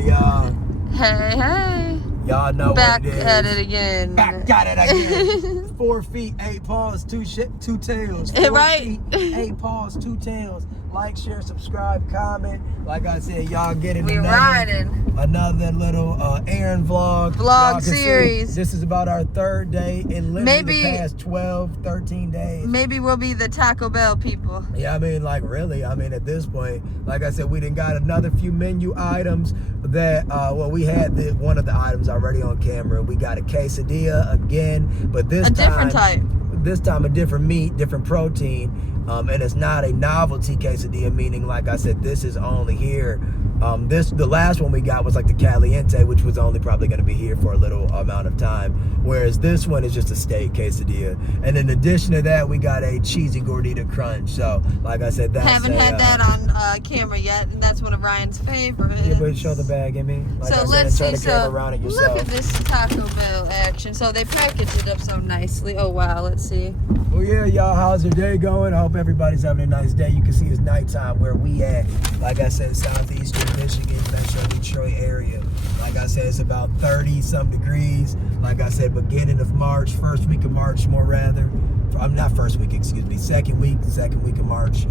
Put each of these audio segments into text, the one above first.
Hey, y'all. Hey. Y'all know Back what it is. at it again. Back at it again. 4 feet, 8 paws, 2 tails. 4 Right. feet, 8 paws, 2 tails. Like, share, subscribe, comment. Like I said, y'all getting We're riding. Another little Aaron vlog. Vlog series. This is about our 3rd day in literally Maybe- the past 12, 13 days. Maybe we'll be the Taco Bell people. Yeah, I mean, like, really. I mean, at this point, like I said, we done got another few menu items that, we had one of the items already on camera. We got a quesadilla again, but this time... A different type. This time a different meat, different protein, and it's not a novelty quesadilla, meaning, like I said, this is only here. The last one we got was like the caliente, which was only probably going to be here for a little amount of time, whereas this one is just a steak quesadilla. And in addition to that, we got a cheesy gordita crunch. So, like I said, that's Haven't had that on camera yet, and that's one of Ryan's favorites. Yeah, but show the bag at me. Like So I said, let's turn see. the camera around at yourself. Look at this Taco Bell action. So they packaged it up so nicely. Oh wow, let's see. Well, yeah, y'all, how's your day going? I hope everybody's having a nice day. You can see it's nighttime where we at. Like I said, southeastern Michigan, Metro Detroit area. Like I said, it's about 30-some degrees. Like I said, beginning of March, first week of March, more rather. Not first week, excuse me, second week of March.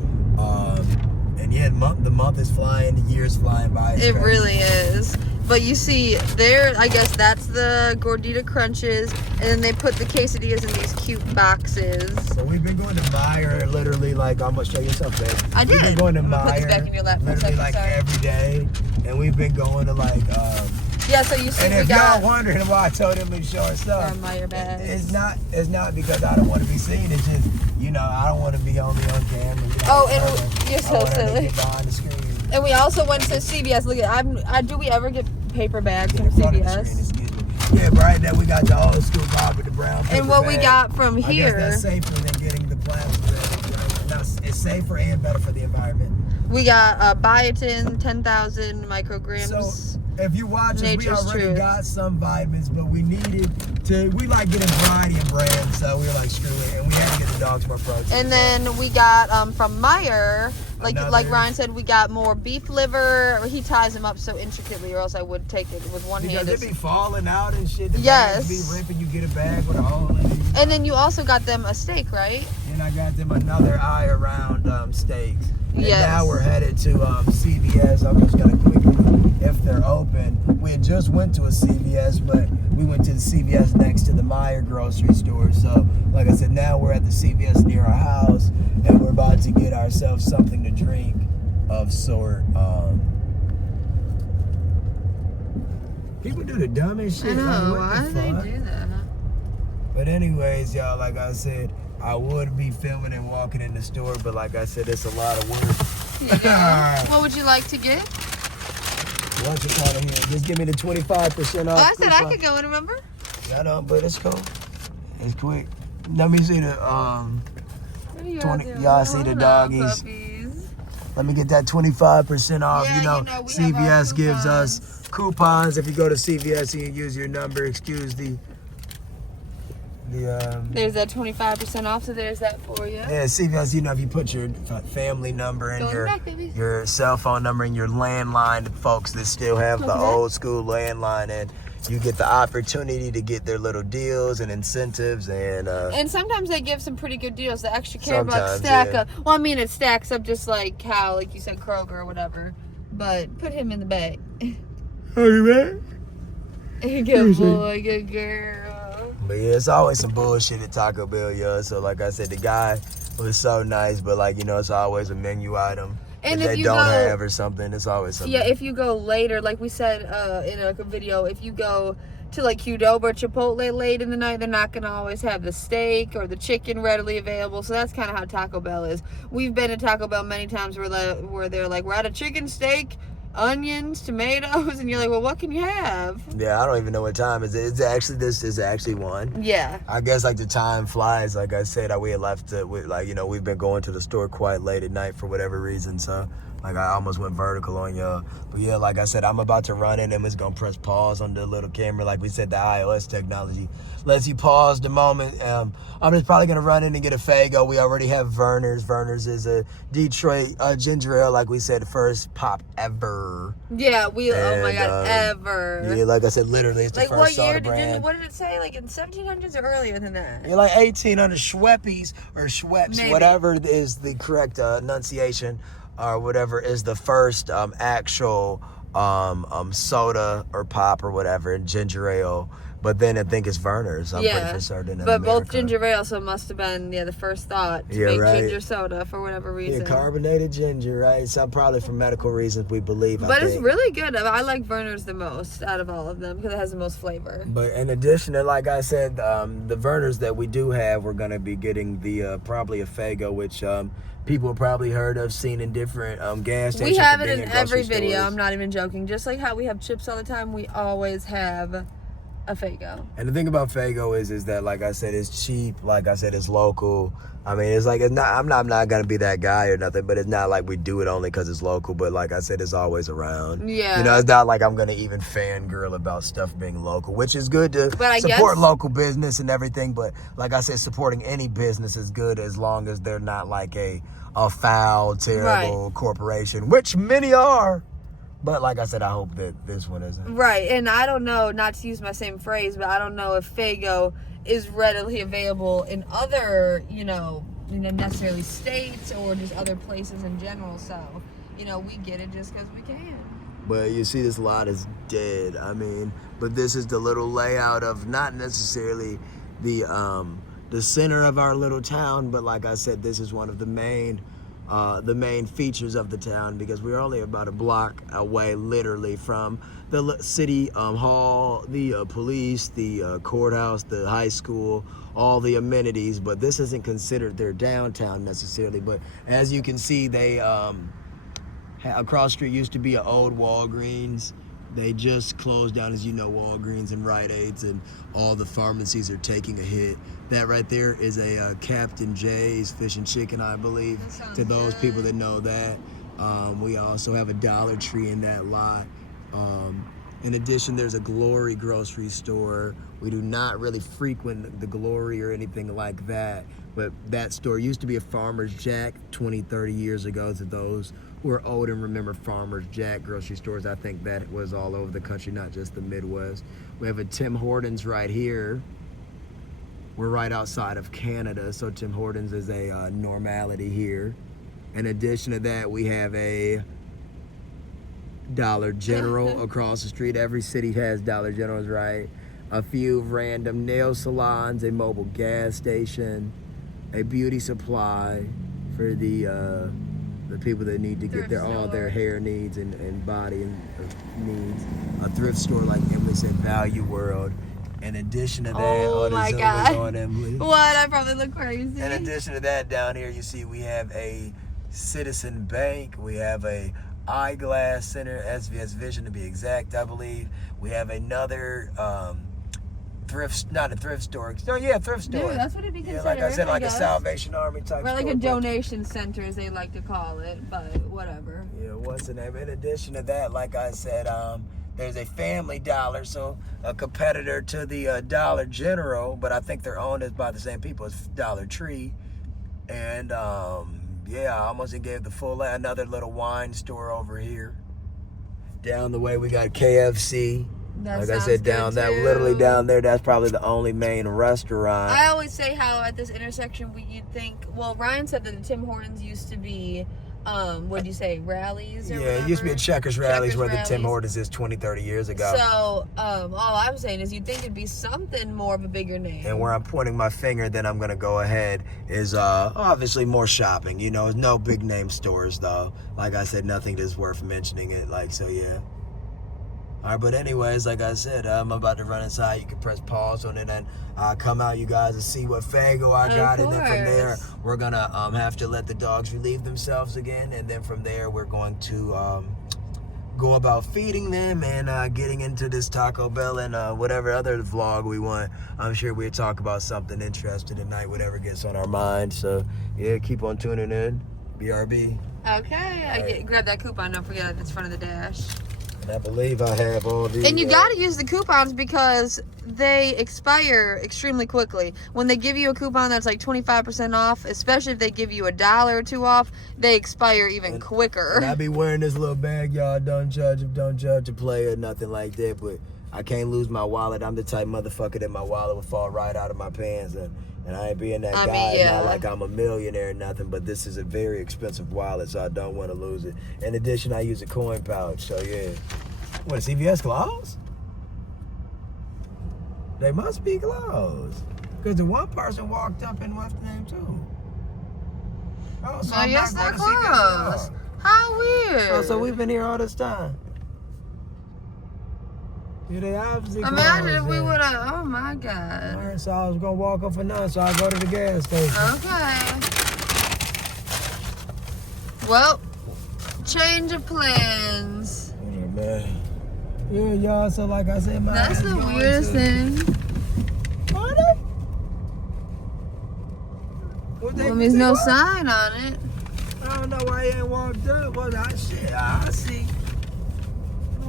And yeah, the month is flying, the year's flying by. It's It crazy. really is. But you see, there, I guess that's the gordita crunches, and then they put the quesadillas in these cute boxes. So we've been going to Meyer literally, like, I'm gonna show you something. I did. We've been going to I'm gonna put this Meyer back in your lap for a literally second, like sorry. every day, and we've been going to like. Yeah, so you see, And we if y'all got wondering why I told him to show our stuff, our Meyer bags. it's not because I don't want to be seen. It's just, I don't want to be only on camera. Oh, and you're so I want her to silly. get behind the screen. And we also went to CVS. Look at, do we ever get paper bags Get from in front of the screen, CVS? excuse me. Yeah, but right now we got the old school Bob with the brown paper And what we bag. got from I here, guess that's safer than getting the plastic bag. Now, it's safer and better for the environment. we got biotin, 10,000 micrograms. So if you watch it, we Nature's already Truth. got some vitamins, but we like getting variety in brands, so we were like, screw it, and we had to get the dogs more protein. And then we got from Meyer, like Another- Ryan said, we got more beef liver. He ties them up so intricately, or else I would take it with one because hand. it be falling out and shit. The Yes. bags be ripping. You get a bag with a hole in it. And then you also got them a steak, right? And I got them another eye around steaks. And Yes. now we're headed to CVS. I'm just gonna quickly, if they're open. We had just went to a CVS, but we went to the CVS next to the Meyer grocery store. So, like I said, now we're at the CVS near our house, and we're about to get ourselves something to drink of sort. People do the dumbest shit. I know. Like, Why what do the they fuck? do that? But anyways, y'all, like I said, I would be filming and walking in the store, but like I said, it's a lot of work. Yeah. What would you like to get? What's it called in here? Just give me the 25% off. Oh, I said I coupon. could go in, remember? I know, but it's cool. It's quick. Let me see the What are you 20 doing? y'all see the Hold on, doggies. puppies. Let me get that 25% off. Yeah, we have our CVS gives us coupons. If you go to CVS and you use your number, excuse the There's that 25% off, so there's that for you. yeah, CVS, if you put your family number and Going back, baby. your cell phone number and your landline, the folks that still have the Look at that. old school landline, and you get the opportunity to get their little deals and incentives And sometimes they give some pretty good deals. The extra care bucks Sometimes, stack yeah. up. Well, I mean, it stacks up just like how, like you said, Kroger or whatever. But put him in the bag. Oh, you man? Good boy, good girl. But yeah, it's always some bullshit at Taco Bell, yo. So like I said, the guy was so nice, but like, it's always a menu item And that if they you don't go- have or something. It's always something. Yeah, if you go later, like we said in a video, if you go to like Qdoba or Chipotle late in the night, they're not going to always have the steak or the chicken readily available. So that's kind of how Taco Bell is. We've been to Taco Bell many times where they're like, we're out of chicken, steak, onions, tomatoes, and you're like, well, what can you have? Yeah, I don't even know what time is it. This is actually one. Yeah. I guess like the time flies. Like I said, we had left we've been going to the store quite late at night for whatever reason. So Like I almost went vertical on y'all. But yeah, like I said, I'm about to run in and it's gonna press pause on the little camera. Like we said, the iOS technology lets you pause the moment. I'm just probably gonna run in and get a Faygo. We already have Verner's. Verner's is a Detroit ginger ale, like we said, first pop ever. Yeah, oh my God, ever. Yeah, like I said, literally, it's the like first what soda year brand. what did it say? Like in 1700s or earlier than that? Yeah, like 1800 Schweppes or Schweppes, Maybe. whatever is the correct enunciation. Or whatever is the first actual soda or pop or whatever in ginger ale. But then I think it's Verner's. I'm pretty for certain. But both ginger ale, so it must have been the first thought to make ginger soda for whatever reason. Yeah, carbonated ginger, right? Some probably for medical reasons, we believe. But it's really good. I like Verner's the most out of all of them because it has the most flavor. But in addition to, like I said, the Verner's that we do have, we're going to be getting the probably a Faygo, which people probably heard of, seen in different gas stations. We have it in every video. I'm not even joking. Just like how we have chips all the time, we always have a Faygo. And the thing about Faygo is that, like I said, it's cheap. Like I said, it's local. I mean, it's like, it's not. I'm not gonna be that guy or nothing, but it's not like we do it only because it's local. But like I said, it's always around. Yeah. You know, it's not like I'm gonna even fangirl about stuff being local, which is good to support guess local business and everything. But like I said, supporting any business is good as long as they're not like a foul, terrible corporation, which many are. But like I said, I hope that this one isn't. Right, and I don't know, not to use my same phrase, but I don't know if Faygo is readily available in other, necessarily states or just other places in general. So, we get it just because we can. But you see, this lot is dead. I mean, but this is the little layout of not necessarily the center of our little town, but like I said, this is one of the main features of the town because we're only about a block away, literally, from the city hall, the police, the courthouse, the high school, all the amenities. But this isn't considered their downtown necessarily. But as you can see, they across the street used to be an old Walgreens. They just closed down, as you know, Walgreens and Rite Aids, and all the pharmacies are taking a hit. That right there is a Captain J's Fish and Chicken, I believe, to those people that know that. We also have a Dollar Tree in that lot. In addition, there's a Glory grocery store. We do not really frequent the Glory or anything like that, but that store used to be a Farmer's Jack 20, 30 years ago. To those who are old and remember Farmer's Jack grocery stores, I think that was all over the country, not just the Midwest. We have a Tim Hortons right here. We're right outside of Canada, so Tim Hortons is a normality here. In addition to that, we have a Dollar General across the street. Every city has Dollar Generals, right? A few random nail salons, a mobile gas station, a beauty supply for the people that need to get all their hair needs and body needs. A thrift store, like Emily said, Value World. In addition to that, oh my God. On, Emily. What? I probably look crazy. In addition to that, down here you see we have a Citizen Bank. We have a Eyeglass Center, SVS Vision to be exact, I believe. We have another thrift store. Thrift store. Dude, that's what it'd be considered. Yeah, like I said, like a Salvation Army type store. Or like a donation center, as they like to call it, but whatever. Yeah, what's the name? In addition to that, like I said, there's a Family Dollar, so a competitor to the Dollar General, but I think they're owned by the same people as Dollar Tree. And yeah, I almost gave the full. Another little wine store over here. Down the way we got KFC. Like I said, literally down there, that's probably the only main restaurant. I always say how at this intersection you'd think. Well, Ryan said that the Tim Hortons used to be. What'd you say, rallies? Or yeah, whatever? It used to be a Checkers rallies where the Tim Hortons is 20, 30 years ago. So, all I'm saying is you'd think it'd be something more of a bigger name. And where I'm pointing my finger, then I'm going to go ahead, is obviously more shopping. No big name stores, though. Like I said, nothing that's worth mentioning it. So, yeah. All right, but anyways, like I said, I'm about to run inside. You can press pause on it, and I'll come out, you guys, and see what Faygo I got. And then from there, we're going to have to let the dogs relieve themselves again. And then from there, we're going to go about feeding them and getting into this Taco Bell and whatever other vlog we want. I'm sure we'll talk about something interesting tonight, whatever gets on our mind. So, yeah, keep on tuning in. BRB. Okay, grab that coupon. Don't forget it's front of the dash. And I believe I have all these. And you gotta use the coupons because they expire extremely quickly. When they give you a coupon that's like 25% off, especially if they give you $1 or $2 off, they expire even quicker. And I be wearing this little bag, y'all. Don't judge a player, nothing like that. But I can't lose my wallet. I'm the type motherfucker that my wallet would fall right out of my pants. And I ain't being that guy, not like I'm a millionaire or nothing, but this is a very expensive wallet, so I don't want to lose it. In addition, I use a coin pouch, so yeah. What, CVS closed? They must be closed. Because the one person walked up and what's the name too? Oh, so yes, they're closed. How weird. Oh, so we've been here all this time. Yeah, they obviously imagine if we would have, oh my God. All right, so I was going to walk up for none, so I go to the gas station. Okay. Well, change of plans. Yeah, man. Yeah, y'all, so like I said, my that's the weirdest thing. Are they? Well, there's no sign on it. I don't know why he ain't walked up. Well, shit, I see.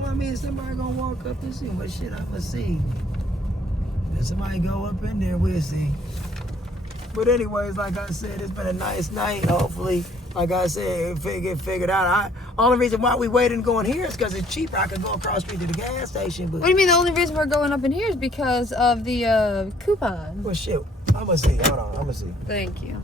I mean, somebody gonna walk up and see what shit I'ma see. If somebody go up in there, we'll see. But anyways, like I said, it's been a nice night. Hopefully, like I said, it get figured out. Only reason why we waiting going here is because it's cheaper. I could go across the street to the gas station. But what do you mean the only reason we're going up in here is because of the coupon? Well, shit, I'ma see. Hold on, I'ma see. Thank you.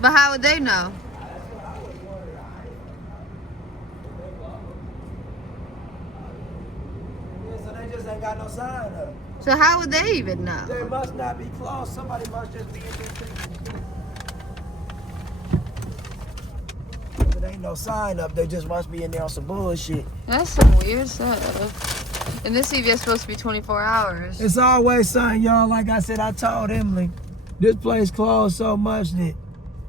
But how would they know? Yeah, so they just ain't got no sign up. So how would they even know? They must not be closed. Somebody must just be in this thing. There ain't no sign up. They just must be in there on some bullshit. That's some weird stuff. And this CVS is supposed to be 24 hours. It's always something, y'all. Like I said, I told Emily, this place closed so much that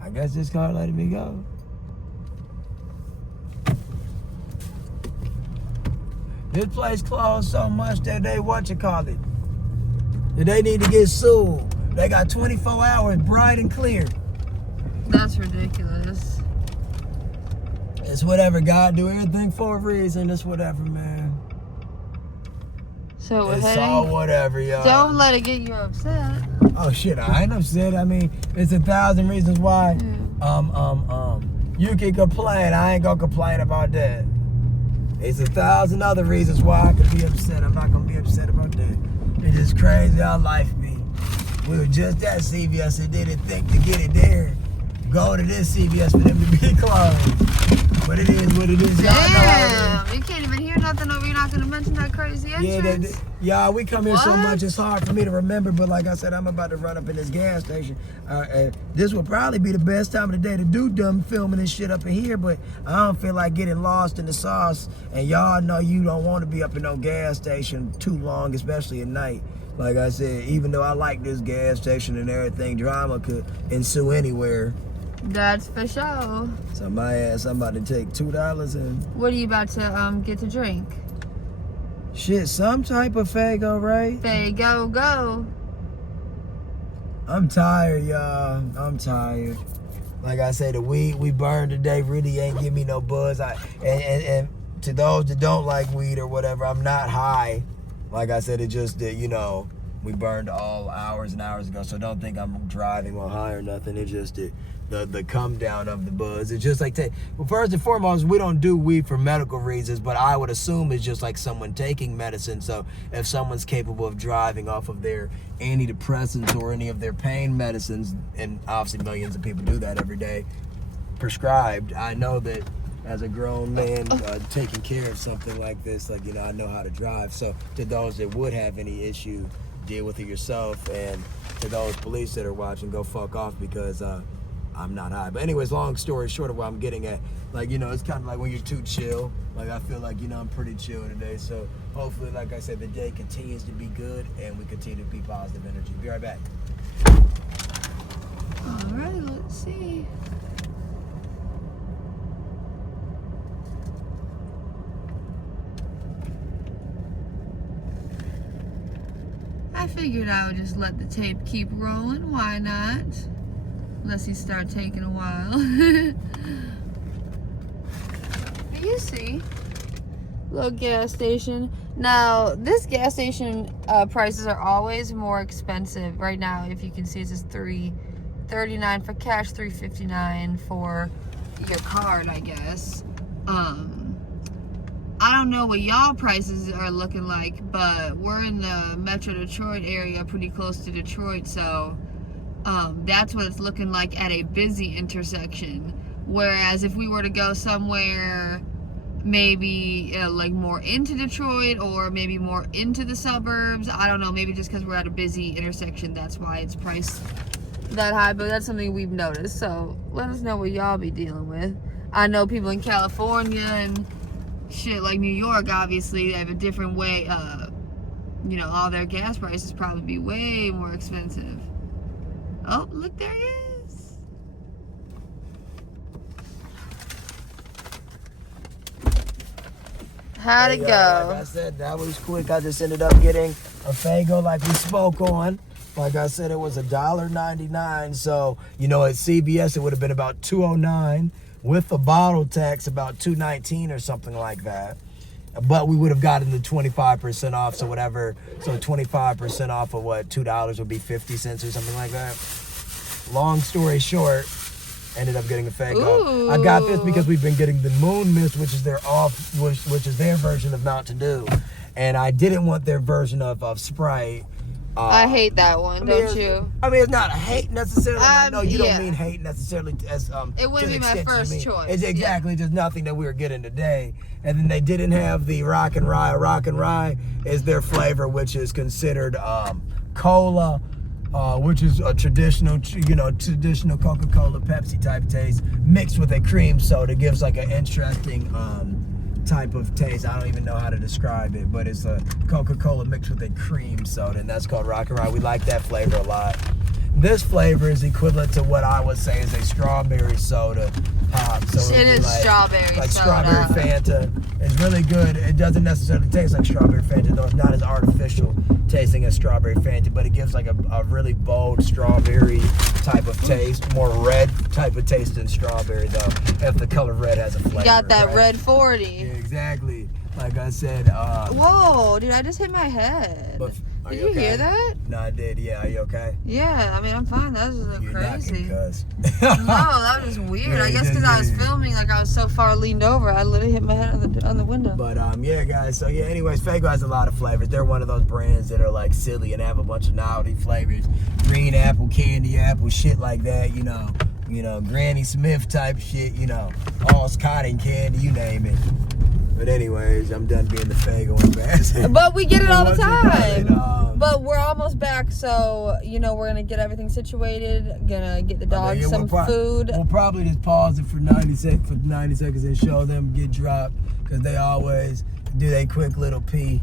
I guess this car letting me go. This place closed so much that they, that they need to get sued. They got 24 hours, bright and clear. That's ridiculous. It's whatever. God do everything for a reason. It's whatever, man. So it's all whatever, y'all. Don't let it get you upset. Oh shit, I ain't upset. I mean, it's 1,000 reasons why. You can complain. I ain't gonna complain about that. It's 1,000 other reasons why I could be upset. I'm not gonna be upset about that. It's just crazy how life be. We were just at CVS and didn't think to get it there. Go to this CVS for them to be closed. But it is what it is. Damn, you can't even hear nothing over. You're not gonna mention that crazy entrance. Yeah, we come here so much, it's hard for me to remember. But like I said, I'm about to run up in this gas station. This will probably be the best time of the day to do dumb filming and shit up in here. But I don't feel like getting lost in the sauce. And y'all know you don't want to be up in no gas station too long, especially at night. Like I said, even though I like this gas station and everything, drama could ensue anywhere. That's for sure. So my ass, I'm about to take $2 and... What are you about to get to drink? Shit, some type of Faygo, right? Faygo, go. I'm tired, y'all. I'm tired. Like I say, the weed we burned today really ain't give me no buzz. And to those that don't like weed or whatever, I'm not high. Like I said, it just that, you know, we burned all hours and hours ago. So don't think I'm driving or high or nothing. It's just the come down of the buzz. It's just like, well, first and foremost, we don't do weed for medical reasons, but I would assume it's just like someone taking medicine. So if someone's capable of driving off of their antidepressants or any of their pain medicines, and obviously millions of people do that every day, prescribed, I know that as a grown man taking care of something like this, like, you know, I know how to drive. So to those that would have any issue, deal with it yourself. And to those police that are watching, go fuck off, because I'm not high. But anyways, long story short of what I'm getting at, like, you know, it's kind of like when you're too chill. Like, I feel like, you know, I'm pretty chill today. So hopefully, like I said, the day continues to be good and we continue to be positive energy. Be right back. All right, let's see. I figured I would just let the tape keep rolling. Why not? Unless he start taking a while. But you see, little gas station. Now, this gas station prices are always more expensive. Right now, if you can see, it says $3.39 for cash, $3.59 for your card, I guess. I don't know what y'all prices are looking like, but we're in the Metro Detroit area, pretty close to Detroit, so that's what it's looking like at a busy intersection. Whereas if we were to go somewhere maybe like more into Detroit or maybe more into the suburbs, I don't know, maybe just because we're at a busy intersection, that's why it's priced that high, but that's something we've noticed. So let us know what y'all be dealing with. I know people in California and shit like New York, obviously they have a different way. You know, all their gas prices probably be way more expensive. Oh, look, there he is. How'd it go? Like I said, that was quick. I just ended up getting a Faygo like we spoke on. Like I said, it was $1.99. So, you know, at CVS, it would have been about $2.09. With the bottle tax, about $2.19 or something like that. But we would have gotten the 25% off, so whatever. So 25% off of what, $2 would be 50 cents or something like that. Long story short, ended up getting a Faygo. Ooh. I got this because we've been getting the Moon Mist, which is their which is their version of Mountain Dew, and I didn't want their version of Sprite. I hate that one, don't you? I mean, it's not a hate necessarily. No, you yeah. don't mean hate necessarily as It wouldn't be my first choice. It's exactly just nothing that we were getting today. And then they didn't have the Rock and Rye. Rock and Rye is their flavor, which is considered cola, which is a traditional Coca-Cola, Pepsi type taste, mixed with a cream soda. It gives like an interesting type of taste. I don't even know how to describe it, but it's a Coca-Cola mixed with a cream soda, and that's called Rock and Rye. We like that flavor a lot. This flavor is equivalent to what I would say is a strawberry soda pop. So it is like, strawberry like soda. Strawberry Fanta. It's really good. It doesn't necessarily taste like strawberry Fanta, though it's not as artificial tasting as strawberry Fanta, but it gives like a really bold strawberry type of taste, more red type of taste than strawberry, though. If the color red has a flavor. Got that right? red 40. Yeah, exactly. Like I said. Whoa, dude, I just hit my head. Did you hear that? No, I did. Yeah, are you okay? Yeah, I mean, I'm fine. That was just You're crazy. not concussed. No, that was just weird. Yeah, I guess because I was filming, like I was so far leaned over, I literally hit my head on the window. But yeah, guys. So yeah, anyways, Faygo has a lot of flavors. They're one of those brands that are like silly and have a bunch of novelty flavors. Green apple, candy apple, shit like that. You know, Granny Smith type shit. You know, all's cotton candy. You name it. But anyways, I'm done being the Faygo ambassador. But we get it all the time. But we're almost back, so you know we're gonna get everything situated. Gonna get the dogs some food. We'll probably just pause it for 90 seconds and show them get dropped, because they always do their quick little pee.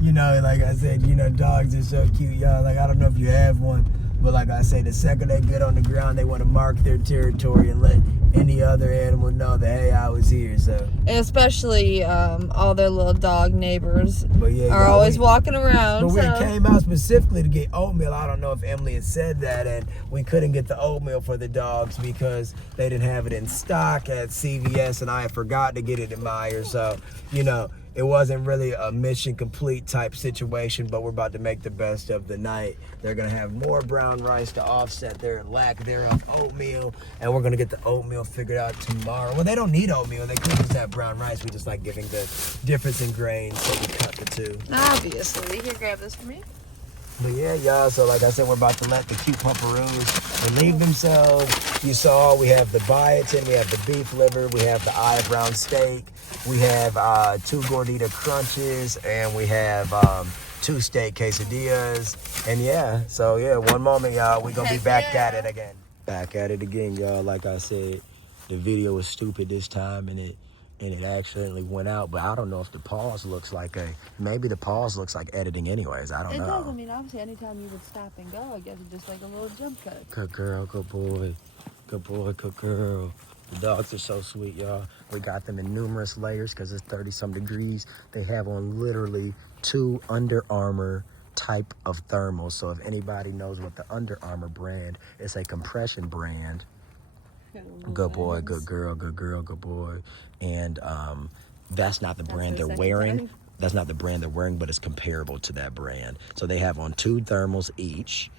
You know, like I said, you know, dogs are so cute, y'all. Like I don't know if you have one, but like I say, the second they get on the ground, they want to mark their territory and let any other animal know that, hey, I was here. So, and especially all their little dog neighbors are always walking around. But we came out specifically to get oatmeal. I don't know if Emily had said that, and we couldn't get the oatmeal for the dogs because they didn't have it in stock at CVS, and I forgot to get it in Myers. So, you know, it wasn't really a mission complete type situation, but we're about to make the best of the night. They're gonna have more brown rice to offset their lack thereof oatmeal, and we're gonna get the oatmeal figured out tomorrow. Well, they don't need oatmeal. They could just have brown rice. We just like giving the difference in grains, so we cut the two. Obviously. Here, grab this for me. But yeah, y'all, so like I said, we're about to let the cute pupperoos relieve themselves. You saw we have the biotin, we have the beef liver, we have the eye brown steak, we have 2 gordita crunches, and we have 2 steak quesadillas. And yeah, so yeah, one moment, y'all, we're gonna be back at it again. Back at it again, y'all. Like I said, the video was stupid this time, and it accidentally went out, but I don't know if the pause looks like maybe the pause looks like editing anyways. I don't know. It does. I mean, obviously, anytime you would stop and go, I guess it's just like a little jump cut. Good girl, good boy. Good boy, good girl. The dogs are so sweet, y'all. We got them in numerous layers because it's 30-some degrees. They have on literally 2 Under Armour type of thermal. So if anybody knows what the Under Armour brand, it's a compression brand. Good boy, good girl, good girl, good boy. And that's not the brand they're wearing. That's not the brand they're wearing, but it's comparable to that brand. So they have on 2 thermals each.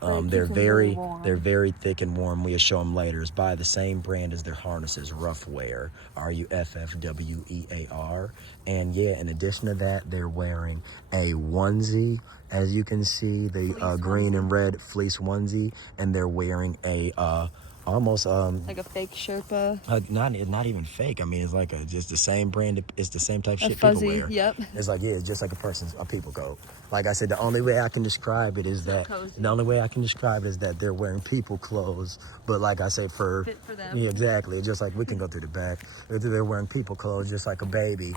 They're very thick and warm. We'll show them later. It's by the same brand as their harnesses, Ruffwear, Ruffwear. And yeah, in addition to that, they're wearing a onesie, as you can see, the green and red fleece onesie, and they're wearing a almost like a fake Sherpa. Not even fake. I mean, it's like just the same brand. It's the same type of shit fuzzy, people wear. yep. It's like, yeah, it's just like a people coat. Like I said, the only way I can describe it is that they're wearing people clothes. But like I say, fit for them. Yeah, exactly. Just like we can go through the back. They're wearing people clothes, just like a baby.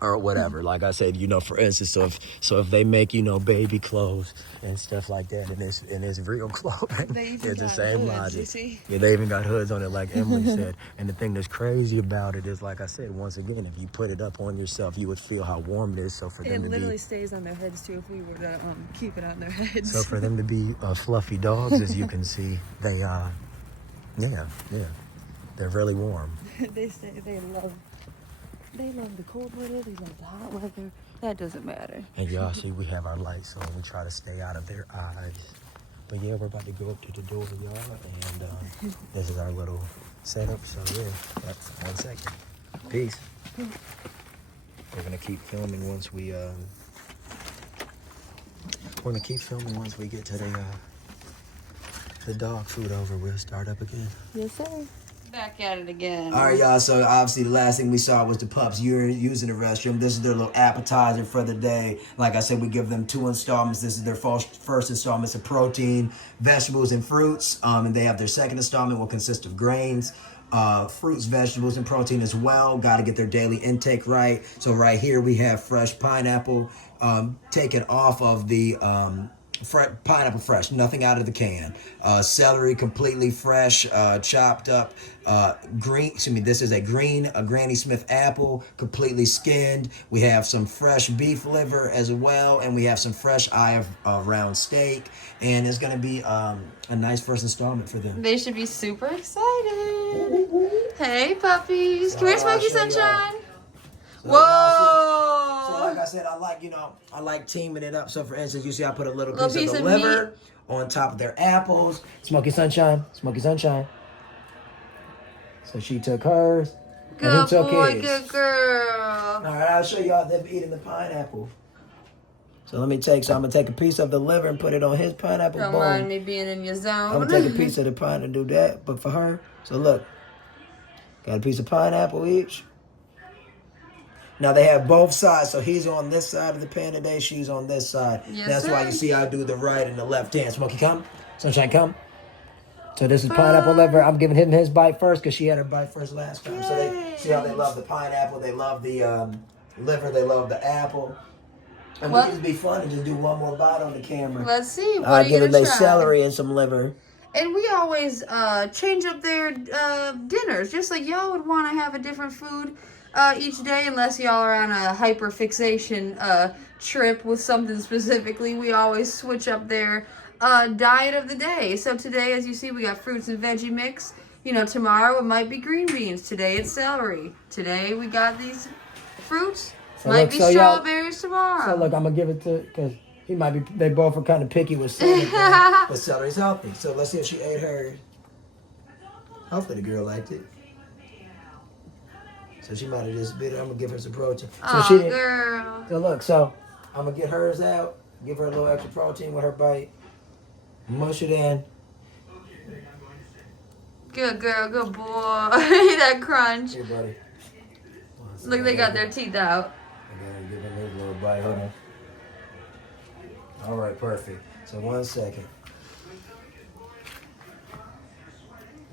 Or whatever, like I said, for instance, so if they make, baby clothes and stuff like that, and it's real clothing, it's the same logic. Yeah, they even got hoods on it, like Emily said. And the thing that's crazy about it is, like I said, once again, if you put it up on yourself, you would feel how warm it is. So for them to literally stays on their heads too if we were to keep it on their heads. So for them to be fluffy dogs, as you can see, they they're really warm. They love the cold weather, they love the hot weather. That doesn't matter. And y'all see we have our lights on. We try to stay out of their eyes. But yeah, we're about to go up to the door, y'all. And this is our little setup. So yeah, that's 1 second. Peace. We're gonna keep filming once we get to the dog food over. We'll start up again. Yes, sir. Back at it again. All right, y'all. So obviously the last thing we saw was the pups using the restroom. This is their little appetizer for the day. Like I said, we give them 2 installments. This is their first installment of protein, vegetables, and fruits. And they have their second installment will consist of grains, fruits, vegetables, and protein as well. Got to get their daily intake right. So right here we have fresh pineapple taken off of the pineapple fresh, nothing out of the can. Celery completely fresh, chopped up. This is a Granny Smith apple, completely skinned. We have some fresh beef liver as well, and we have some fresh eye of round steak. And it's gonna be a nice first installment for them. They should be super excited. Hey puppies, come here, Smoky Sunshine. Whoa! So like I said, I like teaming it up. So for instance, you see I put a little piece of the liver on top of their apples. Smoky Sunshine. So she took hers. Good and he took boy, his. good girl. All right, I'll show y'all them eating the pineapple. So I'm gonna take a piece of the liver and put it on his pineapple. Don't mind me being in your zone. I'm gonna take a piece of the pine and do that, but for her. So look, got a piece of pineapple each. Now they have both sides, so he's on this side of the pan today, she's on this side. Yes, That's sir. why you see I do the right and the left hand. Smokey, come. Sunshine, come. So this is pineapple liver. I'm giving him his bite first because she had her bite first last time. Yay. So they see how they love the pineapple, they love the liver, they love the apple. And we just be fun and just do one more bite on the camera. Let's see. I'll give them celery and some liver. And we always change up their dinners, just like y'all would want to have a different food each day, unless y'all are on a hyperfixation trip with something specifically. We always switch up their diet of the day. So today, as you see, we got fruits and veggie mix. Tomorrow it might be green beans. Today it's celery. Today we got these fruits. So might be strawberries tomorrow. So look, I'm gonna give it to because he might be. They both are kind of picky with celery, but celery's healthy. So let's see if she ate hers. Hopefully the girl liked it. So she might have just bit it. I'm gonna give her some protein. Girl. So look, so I'm gonna get hers out, give her a little extra protein with her bite, mush it in. Good girl, good boy. That crunch. Here, buddy. Look, they got their teeth out. I gotta give him his little bite. Hold on. All right, perfect. So 1 second.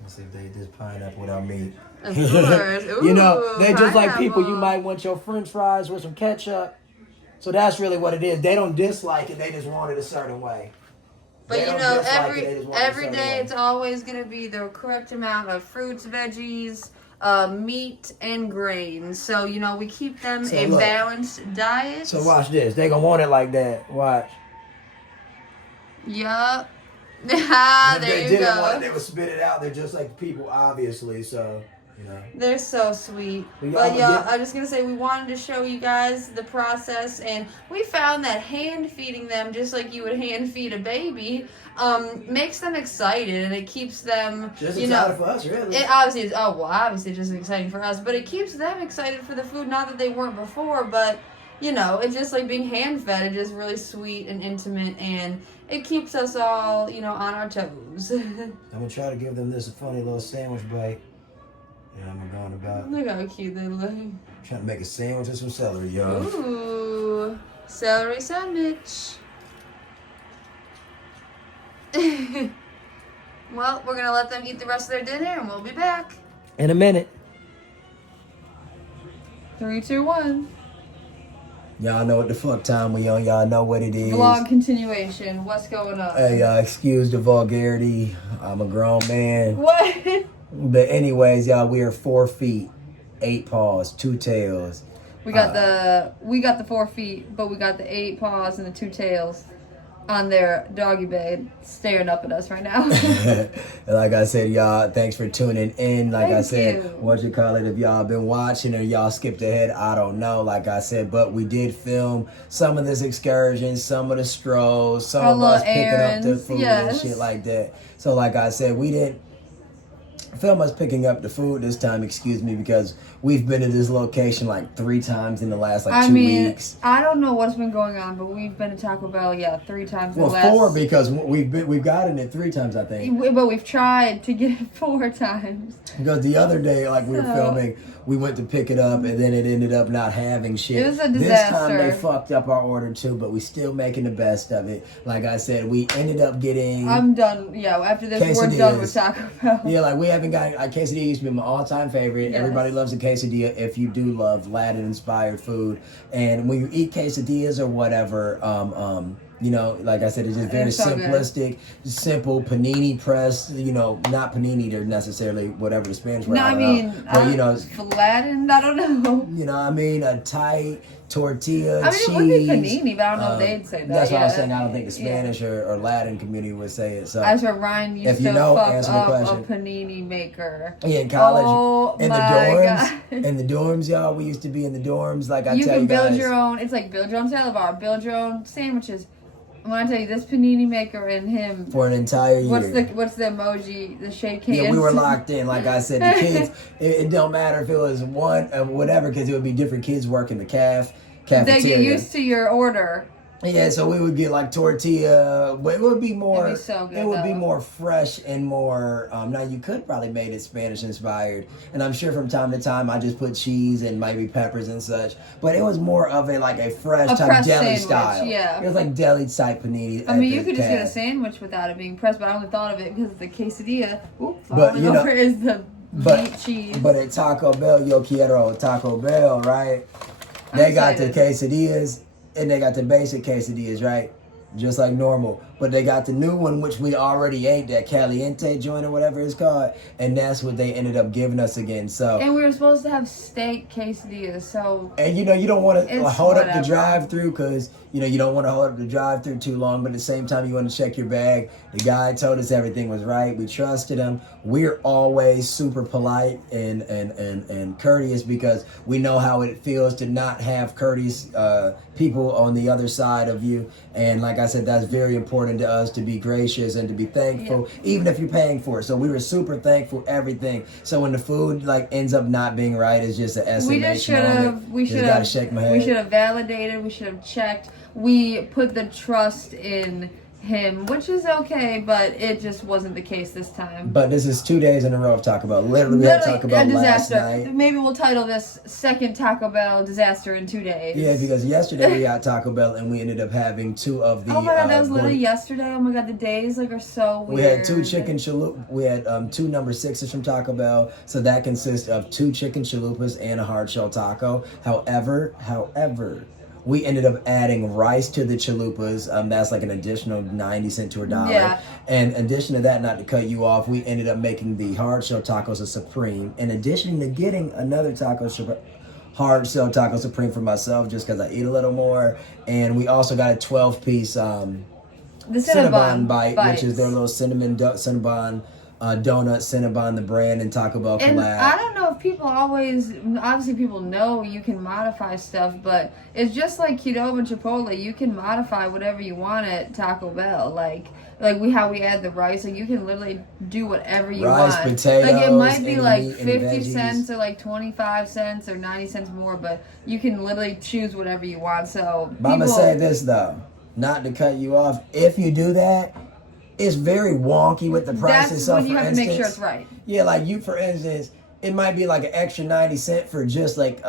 Let's see if they eat this pineapple without meat. Of course. Ooh, they're just like people. pineapple. You might want your French fries with some ketchup. So that's really what it is. They don't dislike it. They just want it a certain way. But every day it's always gonna be the correct amount of fruits, veggies, meat and grains. So, you know, we keep them So a look. balanced diet. So watch this. They gonna want it like that. Watch. Yup. Ah, If there they you didn't go. want it, they would spit it out. They're just like people, obviously. So, you know. They're so sweet. But But yeah, I'm just going to say we wanted to show you guys the process, and we found that hand feeding them just like you would hand feed a baby makes them excited, and it keeps them, Just you excited know, for us, really. it obviously is, obviously just exciting for us, but it keeps them excited for the food, not that they weren't before, but you know, it's just like being hand fed. It's just really sweet and intimate, and it keeps us all, you know, on our toes. I'm gonna try to give them this funny little sandwich bite. Yeah, I'm going about Look how cute they look. trying to make a sandwich with some celery, y'all. Ooh, celery sandwich. Well, we're gonna let them eat the rest of their dinner, and we'll be back. In a minute. 3, 2, 1. Y'all know what the fuck time we on. Y'all know what it is. Vlog continuation. What's going on? Hey, excuse the vulgarity. I'm a grown man. What? But anyways, y'all, we are 4 feet, 8 paws, 2 tails. We got the 4 feet, but we got the 8 paws and the 2 tails on their doggy bed, staring up at us right now. Like I said, y'all, thanks for tuning in. Like I Thank said, you. what you call it, if y'all been watching or y'all skipped ahead, I don't know. Like I said, but we did film some of this excursion, some of the strolls, some Our of us little picking up the errands, food and yes. shit like that. So like I said, we didn't film us picking up the food this time, excuse me, because we've been to this location like 3 times in the last like 2 weeks. I don't know what's been going on, but we've been to Taco Bell, 3 times in Well, the last... 4 because we've gotten it 3 times, I think. But we've tried to get it 4 times. Because the other day, like we were So- filming, we went to pick it up and then it ended up not having shit. It was a This time disaster. they fucked up our order too, but we still making the best of it. Like I said, we ended up getting... I'm done. Yeah, after this, we're done with Quesadillas. Taco Bell. Yeah, like we haven't got... quesadilla used to be my all-time favorite. Yes. Everybody loves a quesadilla if you do love Latin-inspired food. And when you eat quesadillas or whatever, you know, like I said, it's just very They're so good. simplistic, simple panini press. You know, not panini, they're necessarily whatever the Spanish word. No, I don't mean, know. But you know, Flatten, I don't know. you know, what I mean, a tight tortilla, I mean, cheese. it would be panini, but I don't know if they'd say that. That's what I'm yeah. saying. I don't think the Spanish or Latin community would say it. So That's where Ryan used If you to know, fuck answer the up question. a panini maker. yeah, in college, Oh in the my dorms, God. in the dorms, y'all, we used to be in the dorms. Like I You tell can you build guys, your own. It's like build your own salad bar, build your own sandwiches. When I tell you this panini maker and him, for an entire year. what's the emoji? The shake hands. Yeah, we were locked in. Like I said, the kids, it don't matter if it was one or whatever, because it would be different kids working the cafeteria. They get used to your order. Yeah, so we would get like tortilla, but it would be more. It'd be so good, it would be though. more fresh and more. Now you could probably made it Spanish inspired, and I'm sure from time to time I just put cheese and maybe peppers and such. But it was more of a fresh A type pressed deli sandwich, style. yeah. It was like deli type panini. I mean, you could just get a sandwich without it being pressed, but I only thought of it because of the quesadilla. Oops, But, falling you know, over is the meat cheese. But at Taco Bell, yo quiero Taco Bell, right? They got the excited. quesadillas and they got the basic quesadillas, right? Just like normal. But they got the new one, which we already ate, that caliente joint or whatever it's called. And that's what they ended up giving us again. So, And we were supposed to have steak quesadillas, so and you know, you don't want to It's hold up the whatever. drive-through because, you know, you don't want to hold up the drive-through too long. But at the same time, you want to check your bag. The guy told us everything was right. We trusted him. We're always super polite and courteous because we know how it feels to not have courteous people on the other side of you. And like I said, that's very important to us, to be gracious and to be thankful, even if you're paying for it. So we were super thankful, everything. So when the food like ends up not being right, it's just an estimation. we just should have. We should gotta have. shake my head. We should have validated. We should have checked. We put the trust in him, which is okay, but it just wasn't the case this time. But this is 2 days in a row of Taco Bell. Literally, we had Taco Bell a last disaster. night. Maybe we'll title this second Taco Bell disaster in 2 days. Yeah, because yesterday we got Taco Bell and we ended up having 2 of the. Oh my God, that was literally gourd- yesterday. Oh my God, the days are so weird. We had 2 chicken chalupas. We had 2 number 6s from Taco Bell. So that consists of 2 chicken chalupas and a hard shell taco. However, we ended up adding rice to the chalupas. That's like an additional 90 cents to $1. Yeah. And in addition to that, not to cut you off, we ended up making the hard shell tacos a supreme. In addition to getting another hard shell taco supreme for myself, just because I eat a little more. And we also got a 12-piece The Cinnabon bite, bites. which is their little Cinnabon donut, Cinnabon, the brand, and Taco Bell collab. And I don't know if people obviously people know you can modify stuff, but it's just like Qdoba and Chipotle. You can modify whatever you want at Taco Bell. Like how we add the rice. Like you can literally do whatever you want. Rice, potatoes, like it might be any like meat, any 50 veggies. cents or like 25 cents or 90 cents more, but you can literally choose whatever you want. So But I'm going to say this, though. Not to cut you off. If you do that, it's very wonky with the prices. That's So when for you have instance, to make sure it's right. Yeah, like you, for instance, it might be like an extra 90 cents for just like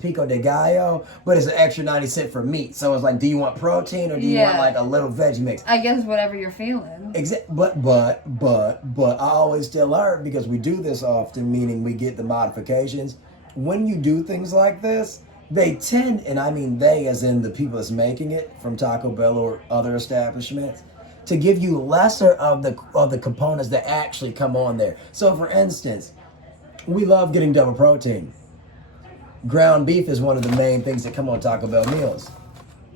pico de gallo, but it's an extra 90 cents for meat. So it's like, do you want protein or do you want like a little veggie mix? I guess whatever you're feeling. But I always still learn, because we do this often, meaning we get the modifications. When you do things like this, they tend, and I mean they as in the people that's making it from Taco Bell or other establishments, to give you lesser of the components that actually come on there. So for instance, we love getting double protein. Ground beef is one of the main things that come on Taco Bell meals.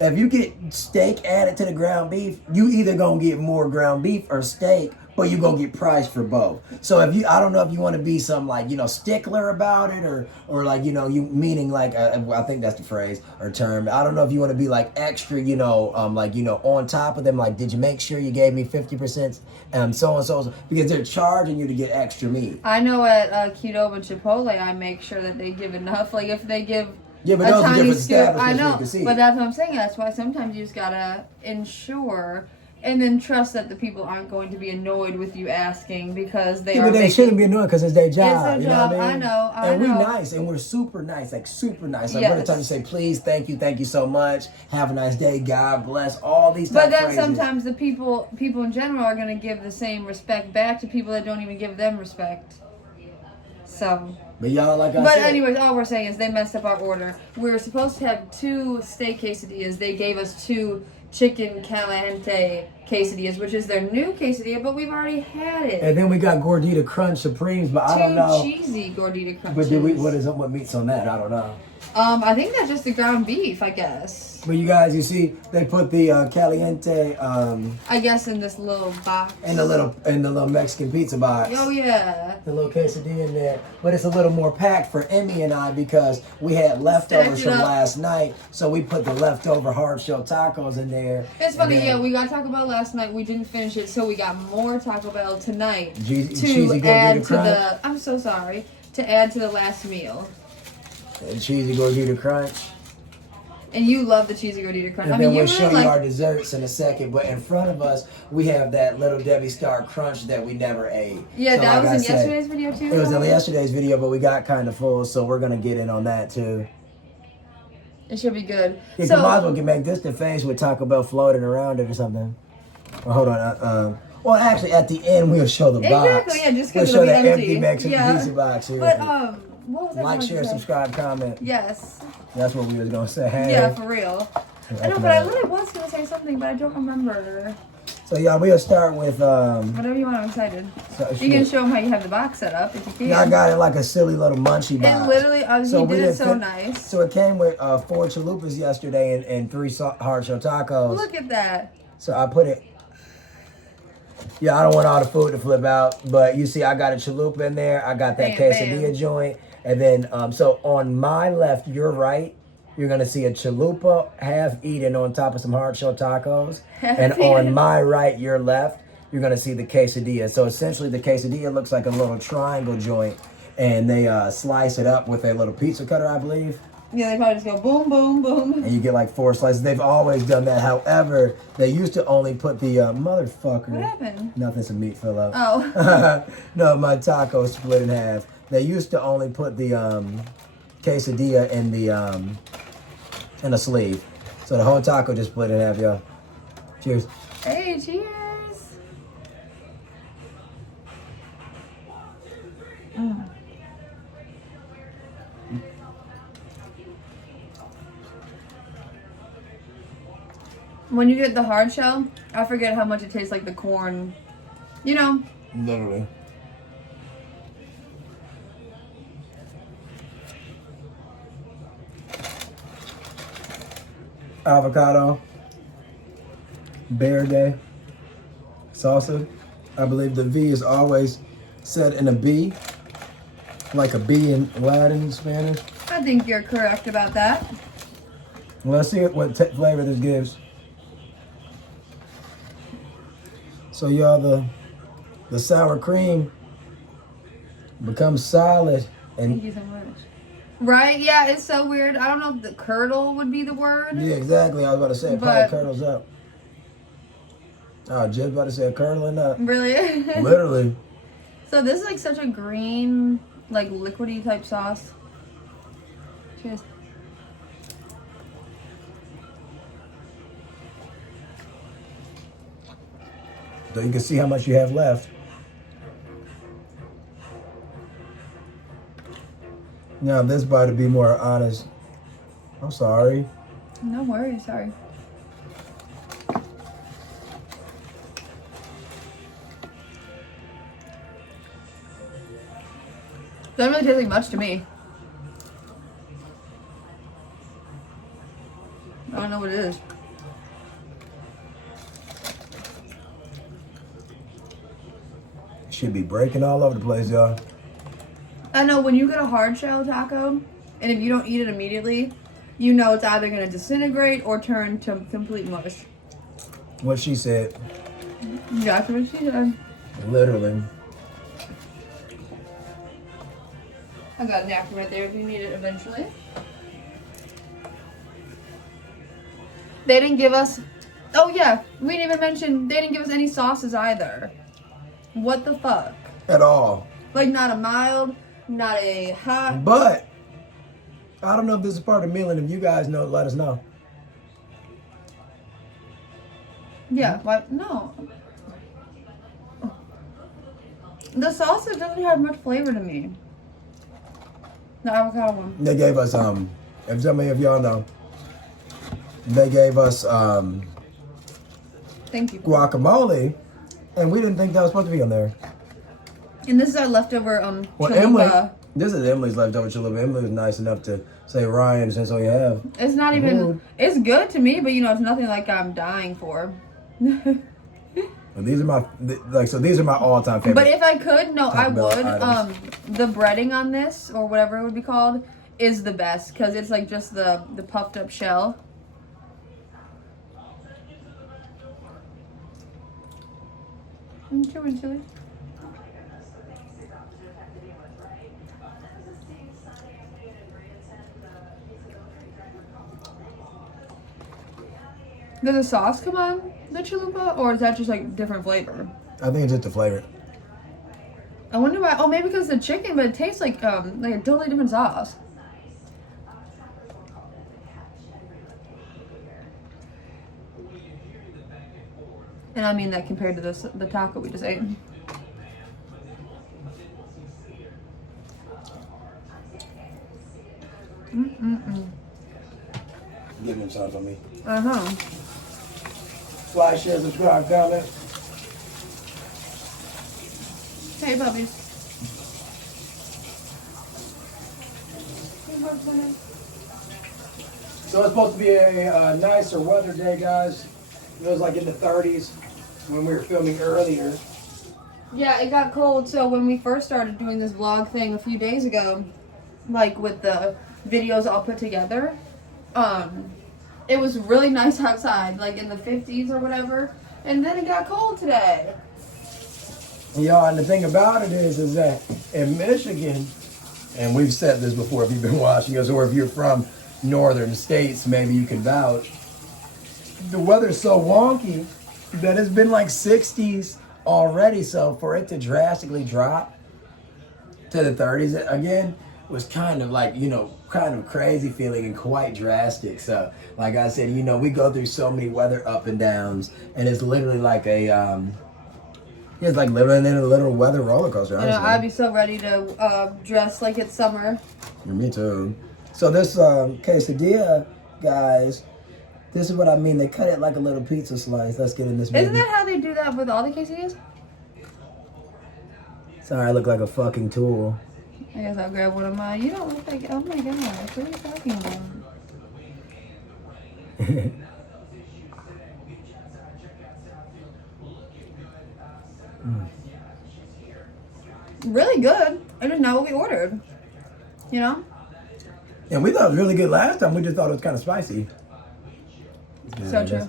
If you get steak added to the ground beef, you either gonna get more ground beef or steak, but you gonna get priced for both. So I don't know if you want to be some like, stickler about it, or like, you meaning like, I think that's the phrase or term. I don't know if you want to be like extra, on top of them. Like, did you make sure you gave me 50%, so and so, because they're charging you to get extra meat. I know at Qdoba and Chipotle, I make sure that they give enough. Like if they give but a those are tiny different scoop, establishments. I know, You can see. but that's what I'm saying. That's why sometimes you just gotta ensure. And then trust that the people aren't going to be annoyed with you asking, because they are. But they shouldn't be annoyed, because it's their job. It's their you job. know what I mean? I And know. we're nice, and we're super nice, like super nice. Like Yes. we're the time to say, please, thank you so much, have a nice day, God bless, all these. But then phrases. sometimes the people in general are going to give the same respect back to people that don't even give them respect. So. But y'all, like I But said. anyways, all we're saying is they messed up our order. We were supposed to have 2 steak quesadillas. They gave us 2 chicken caliente quesadillas, which is their new quesadilla, but we've already had it. And then we got Gordita Crunch Supremes, but I don't know. 2 cheesy gordita crunches. But what meat's on that? I don't know. I think that's just the ground beef, I guess. But you guys, you see, they put the caliente I guess in this little box. in the little Mexican pizza box. Oh yeah. The little quesadilla in there, but it's a little more packed for Emmy and I, because we had leftovers Stacked it from up. last night, so we put the leftover hard shell tacos in there. It's funny, And then we got Taco Bell last night. We didn't finish it, so we got more Taco Bell tonight cheesy to add gordita to crunch. the. I'm so sorry. To add to the last meal. And cheesy gordita crunch. And you love the cheesy gordita crunch. And I then mean, we'll you show really you our like. desserts in a second. But in front of us, we have that Little Debbie Star Crunch that we never ate. Yeah, So that like was I in said, yesterday's video too. It was in yesterday's video, but we got kind of full, so we're gonna get in on that too. It should be good. Yeah, So you might as well make this the face with Taco Bell floating around it or something. Or hold on. Well, actually, at the end we'll show the box. exactly, yeah, just we'll because show it'll be that empty. Mexican pizza box here. But what was that? Like, going to share, say? subscribe, comment. Yes. That's what we was gonna say. Hey. Yeah, for real. I know, but I literally was gonna say something, but I don't remember. So y'all, we'll start with Whatever you want, I'm excited. You can show them how you have the box set up if you can. Yeah, I got it like a silly little munchie box. It literally, he did it so nice. So it came with 4 chalupas yesterday and 3 hard shell tacos. Look at that. So I put it. Yeah, I don't want all the food to flip out, but you see, I got a chalupa in there. I got that Bam, quesadilla bam. joint, and then so on my left, your right, you're gonna see a chalupa half eaten on top of some hard shell tacos, and on my right, your left, you're gonna see the quesadilla. So essentially, the quesadilla looks like a little triangle joint, and they slice it up with a little pizza cutter, I believe. Yeah, they probably just go boom, boom, boom. And you get like 4 slices. They've always done that. However, they used to only put the motherfucker. What happened? Nothing, some meat fill up. Oh. No, my taco split in half. They used to only put the quesadilla in the sleeve. So the whole taco just split in half, y'all. Cheers. Hey, cheers. When you get the hard shell, I forget how much it tastes like the corn. You know? Literally. Avocado, verde, salsa. I believe the V is always said in a B, like a B in Latin and Spanish. I think you're correct about that. Let's see what flavor this gives. So y'all, the sour cream becomes solid and Thank you so much. Right? Yeah, it's so weird. I don't know if the curdle would be the word. yeah, exactly. I was about to say it probably But- curdles up. Oh, just about to say curdling up. Really? Literally. So this is like such a green, like liquidy type sauce. Cheers. So you can see how much you have left. Now this bite, to be more honest, I'm sorry. No worries, sorry. Doesn't really taste like much to me. I don't know what it is. Should be breaking all over the place, y'all. I know when you get a hard shell taco, and if you don't eat it immediately, you know it's either gonna disintegrate or turn to complete mush. What she said. That's what she said. Literally. I got a napkin right there if you need it eventually. They didn't give us. Oh yeah, we didn't even mention they didn't give us any sauces either. What the fuck? At all. Like not a mild, not a hot. But I don't know if this is part of the meal, and if you guys know, let us know. Yeah, what? No. The salsa doesn't have much flavor to me. The avocado one. They gave us if some of y'all know, they gave us Thank you. guacamole, and we didn't think that was supposed to be on there. And this is our leftover Well, chalupa. Emily, this is Emily's leftover chalupa. Emily was nice enough to say, Ryan, since all you have. It's not even. Food. It's good to me, but you know, it's nothing like I'm dying for. Well, these are my these are my all-time favorite. But if I could, no, I Taco Bell would. items. The breading on this, or whatever it would be called, is the best because it's like just the puffed up shell. Chewing chili. Does the sauce come on the chalupa, or is that just like different flavor? I think it's just the flavor. I wonder why. Oh, maybe because the chicken, but it tastes like a totally different sauce. And I mean that compared to the taco we just ate. Give them some for me. Uh-huh. Like, share, subscribe, comment. Hey, puppies. So it's supposed to be a nicer weather day, guys. It was like in the 30s when we were filming earlier. Yeah, it got cold. So when we first started doing this vlog thing a few days ago, like with the videos all put together, it was really nice outside, like in the 50s or whatever. And then it got cold today. Y'all, and the thing about it is that in Michigan, and we've said this before if you've been watching us, or if you're from northern states, maybe you can vouch. The weather's so wonky that it's been like 60s already, so for it to drastically drop to the 30s again was kind of like, kind of crazy feeling and quite drastic. So like I said, we go through so many weather up and downs, and it's literally like it's like living in a little weather roller coaster, honestly. I'd be so ready to dress like it's summer. Me too. So this quesadilla, guys, This is what I mean. They cut it like a little pizza slice. Let's get in this. Baby. Isn't that how they do that with all the quesadillas? Sorry, I look like a fucking tool. I guess I'll grab one of mine. You don't look like. Oh my god, what are you talking about? Really good. It is not what we ordered. You know? And we thought it was really good last time. We just thought it was kind of spicy. So true.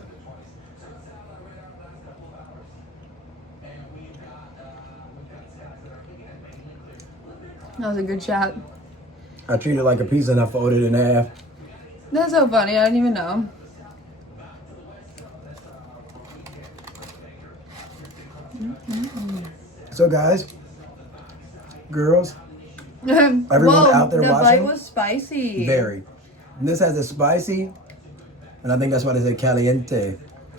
That was a good shot. I treated it like a pizza and I folded it in half. That's so funny. I didn't even know. So guys, girls, everyone Whoa, out there the watching, bite was spicy. very. And this has a spicy, and I think that's why they say caliente.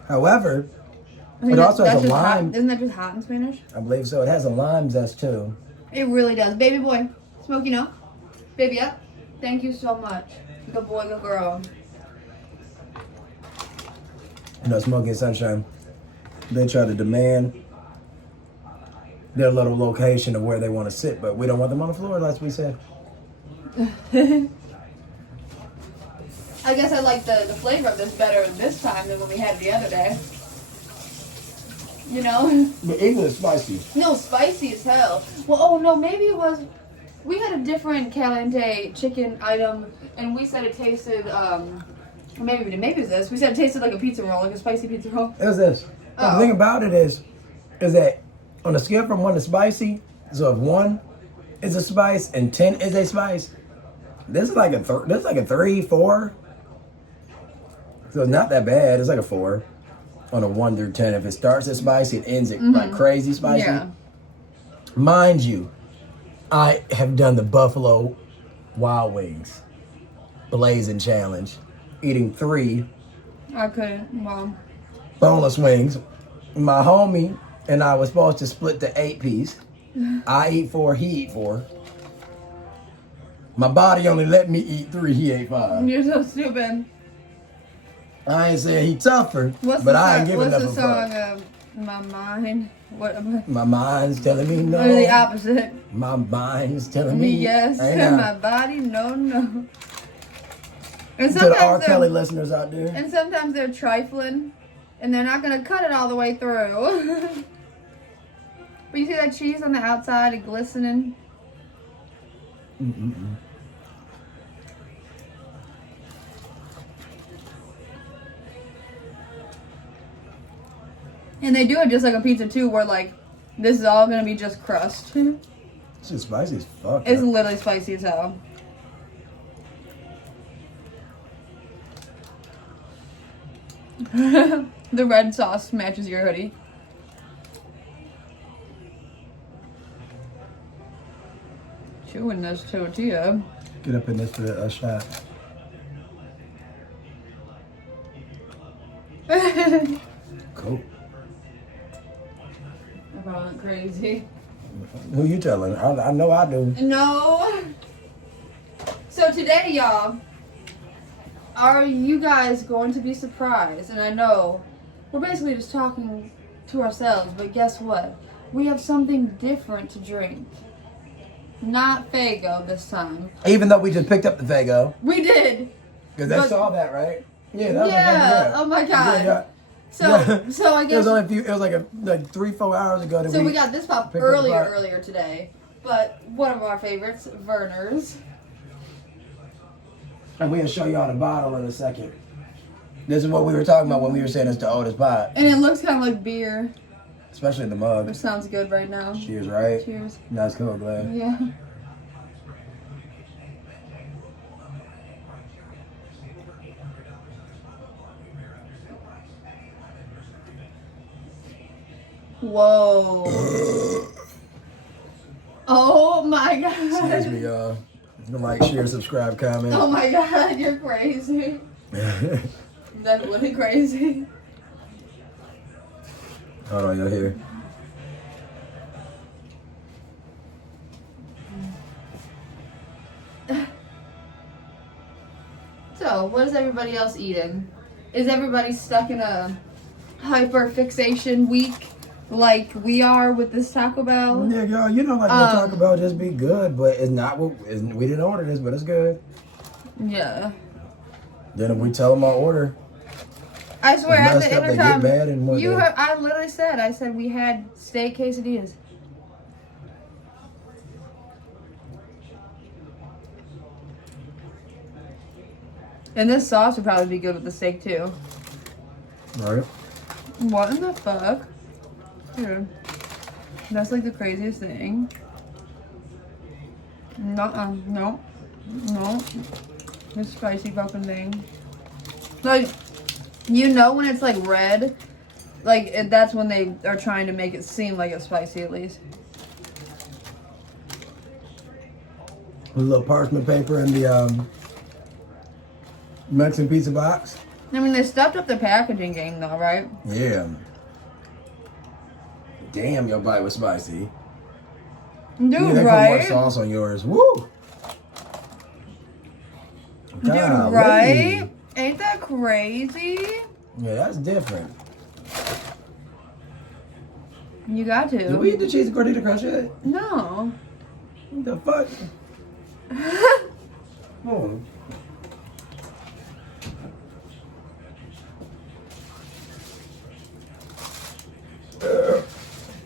However, it also has a lime. Isn't that just hot in Spanish? I believe so. It has a lime zest too. It really does. Baby boy, Smokey, no? Baby up. Thank you so much. Good boy, good girl. You know, Smokey and Sunshine, they try to demand their little location of where they want to sit, but we don't want them on the floor, like we said. I guess I like the flavor of this better this time than when we had it the other day. You know? But even it's spicy. No, spicy as hell. Well, oh no, maybe it was. We had a different caliente chicken item, and we said it tasted. Maybe we did. Maybe it was this. We said it tasted like a pizza roll, like a spicy pizza roll. It was this. Oh. The thing about it is that on a scale from 1 to spicy, so if 1 is a spice and 10 is a spice, this is like a 3, 4. So it's not that bad. It's like a 4 on a 1 through 10. If it starts at spicy, it ends at like crazy spicy. Yeah. Mind you, I have done the Buffalo Wild Wings Blazing Challenge, eating 3 I couldn't. Well, boneless wings. My homie and I was supposed to split the 8-piece. I eat 4, he eat 4. My body only let me eat 3, he ate 5. you're so stupid. I ain't saying he tougher, What's but the I ain't song? giving What's up the a song? fuck. My mind. What am I? My mind's telling me no. Or the opposite. My mind's telling Me me yes. Ain't My I? body no. And To the R. sometimes Kelly they're, listeners out there. and sometimes they're trifling, and they're not gonna cut it all the way through. But you see that cheese on the outside, it glistening. Mm-mm-mm. And they do it just like a pizza too, where like this is all gonna be just crust. It's just spicy as fuck. It's man. literally spicy as hell. The red sauce matches your hoodie. Chewing this tortilla. Get up in this for the shot. Cool. I probably went crazy. Who you telling? I know I do. No. So today, y'all, are you guys going to be surprised? And I know we're basically just talking to ourselves, but guess what? We have something different to drink. Not Faygo this time. Even though we just picked up the Faygo. We did. Because they But- saw that, right? Yeah, that was Yeah. Oh my god. Yeah. So Yeah. so I It guess was only a few. It was like 3-4 hours ago that so we got this pop picked up the box. earlier today. But one of our favorites, Werner's. And we'll show you on the bottle in a second. This is what we were talking about when we were saying it's the oldest pot, And it looks kind of like beer, especially the mug. which sounds good right now. Cheers, right? Cheers. Nice cool glass. Yeah. Whoa. Oh my Excuse god. me, y'all. Like, share, subscribe, comment. Oh my god, you're crazy. Definitely crazy. Hold on, you're here. So, what is everybody else eating? Is everybody stuck in a hyper fixation week like we are with this Taco Bell? Yeah, y'all, you know, like the Taco Bell just be good, but it's not what we didn't order this, but it's good. Yeah. Then if we tell them our order, I swear, at the messed up, they intercom, get mad and what you they- have, I literally said, we had steak quesadillas. And this sauce would probably be good with the steak too. right? What in the fuck? Dude. That's like the craziest thing. Nuh-uh. No. No. This spicy fucking thing. Like, you know when it's like red? Like, that's when they are trying to make it seem like it's spicy at least. A little parchment paper in the Mexican pizza box. I mean, they stepped up the packaging game though, right? Yeah. Damn, your bite was spicy. Dude, Yeah, they put more right? sauce on yours. Woo! Dude, Golly. right? Ain't that crazy? Yeah, that's different. You got to. Did we eat the cheesy gordita crunch yet? No. What the fuck? Oh.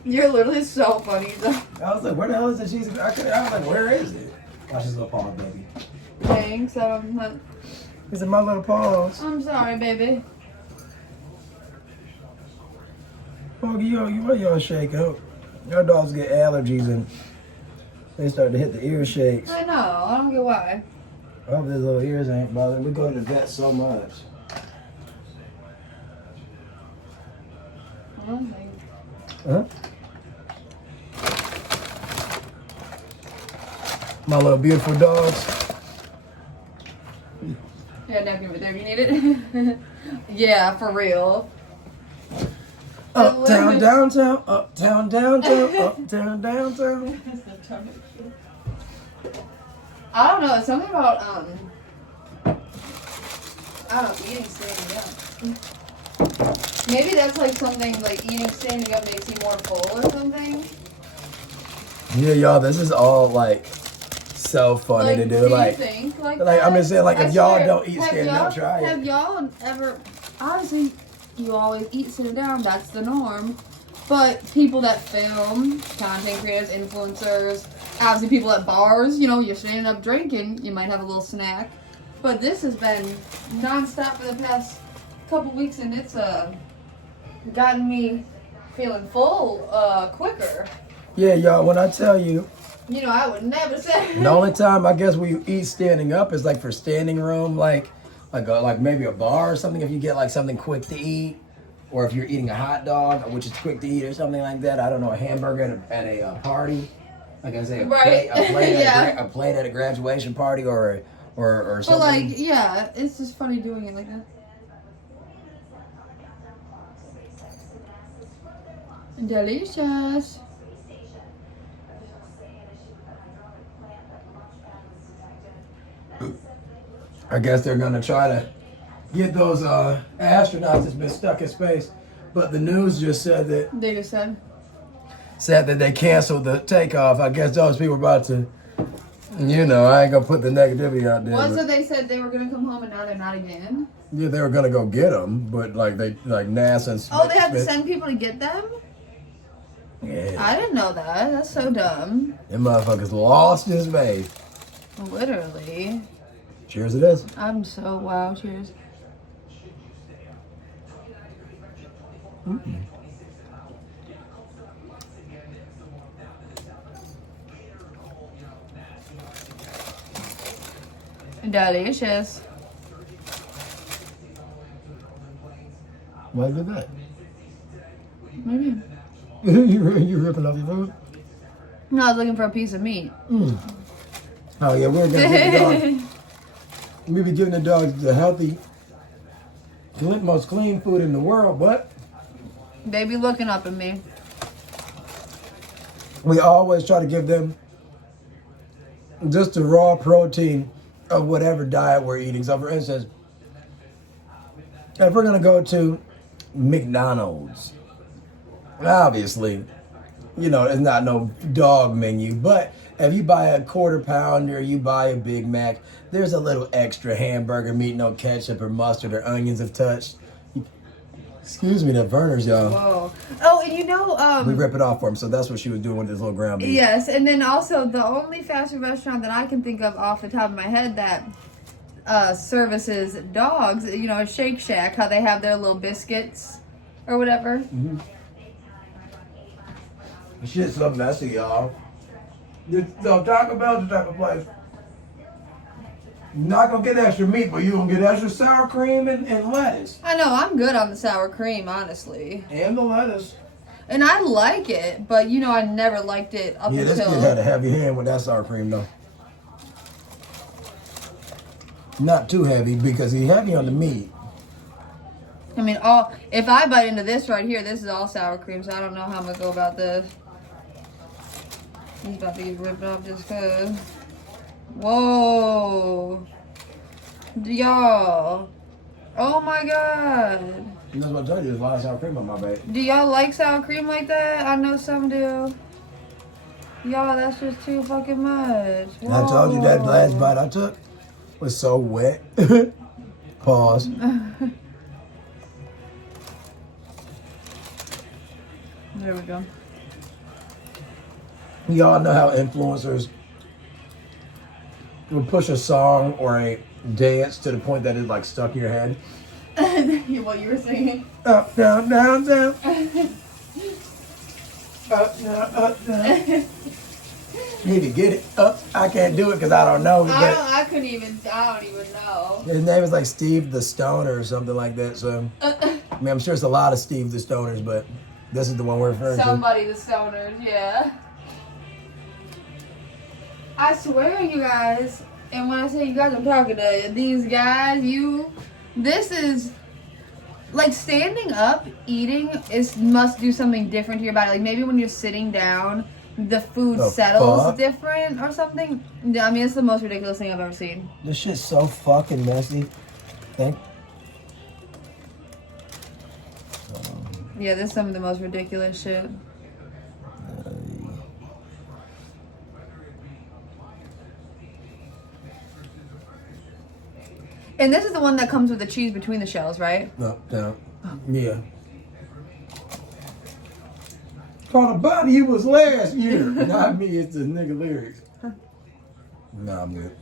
You're literally so funny though. I was like, where the hell is the cheesy? I was like, where is it? Watch this little paw, baby. Thanks. I'm These are my little paws. sorry, baby. Oh, y'all shake up. Your dogs get allergies and they start to hit the ear shakes. I know. I don't get why. I hope these little ears ain't bothering. We go to the vet so much. I don't think. Huh? My little beautiful dogs. Yeah, napkin right there if you need it. Yeah, for real. Uptown, downtown, uptown, downtown, uptown, downtown. I don't know. It's something about I don't know, eating standing up. Maybe that's like something like eating standing up makes you more full or something. Yeah, y'all, this is all like so funny to do. You Like, think like that? I'm just saying, like I if y'all swear, don't eat have standing up, y'all- try it. Have y'all ever? Obviously, you always eat sitting down. That's the norm. But people that film, content creators, influencers, obviously people at bars, you know, you're standing up drinking, you might have a little snack. But this has been nonstop for the past couple weeks, and it's gotten me feeling full quicker. Yeah, y'all, when I tell you, You know, I would never say. the only time I guess we eat standing up is like for standing room, like maybe a bar or something. If you get like something quick to eat, or if you're eating a hot dog, which is quick to eat, or something like that. I don't know, a hamburger at a party, like I say, Right. a plate, Yeah. a plate at a graduation party, or But something. like, yeah, it's just funny doing it like that. Delicious. I guess they're gonna try to get those astronauts that's been stuck in space, but the news just said that They just said. they canceled the takeoff. I guess those people are about to, you know, I ain't gonna put the negativity out there. What? So but- they said they were gonna come home and now they're not again? Yeah, they were gonna go get them, but like NASA and Oh, they have to send people to get them? Yeah, I didn't know that. That's so dumb. them motherfuckers lost in space. Literally. Cheers it is. I'm so wow. Cheers. Delicious. Why did that? Maybe. you ripping off your food? No, I was looking for a piece of meat. Oh yeah, we're gonna give the dog. We be giving the dogs the healthy, most clean food in the world, but They be looking up at me. we always try to give them just the raw protein of whatever diet we're eating. So for instance, if we're gonna go to McDonald's, obviously, you know, it's not no dog menu, but if you buy a quarter pounder, you buy a Big Mac, there's a little extra hamburger meat, no ketchup or mustard or onions have touched. Excuse me, the burners, y'all. Whoa. Oh, and you know, We rip it off for him, so that's what she was doing with this little ground beef. yes, and then also the only fast food restaurant that I can think of off the top of my head that services dogs, you know, Shake Shack, how they have their little biscuits or whatever. Mm-hmm. Shit's so messy, y'all. So Taco Bell's the type of place. You're not gonna get extra meat, but you're gonna get extra sour cream and lettuce. I know, I'm good on the sour cream, honestly. And the lettuce. And I like it, but you know, I never liked it up Yeah, until... this kid had a heavy hand with that sour cream, though. Not too heavy, because he's heavy on the meat. I mean, if I bite into this right here, this is all sour cream, so I don't know how I'm gonna go about this. He's about to get ripped off just cause. Whoa. Y'all. Oh my god. That's what I told you, there's a lot of sour cream on my bag. Do y'all like sour cream like that? I know some do. Y'all, that's just too fucking much. And I told you that last bite I took was so wet. Pause. There we go. Y'all know how influencers will push a song or a dance to the point that it's like stuck in your head. What you were singing? Up, down, down, down. Up, down, up, down. Need to get it up. I can't do it because I don't know. I don't even know. His name is like Steve the Stoner or something like that. So, I mean, I'm sure it's a lot of Steve the Stoners, but this is the one we're referring to. Somebody the Stoners, yeah. I swear, you guys, and when I say you guys, I'm talking to these guys, this is, like, standing up, eating, must do something different to your body. Like, maybe when you're sitting down, the food settles different or something. I mean, it's the most ridiculous thing I've ever seen. This shit's so fucking messy. Yeah, this is some of the most ridiculous shit. And this is the one that comes with the cheese between the shells, right? No, down. Yeah. Called a body you was last year. Not me, it's the nigga lyrics. Nah, I'm good.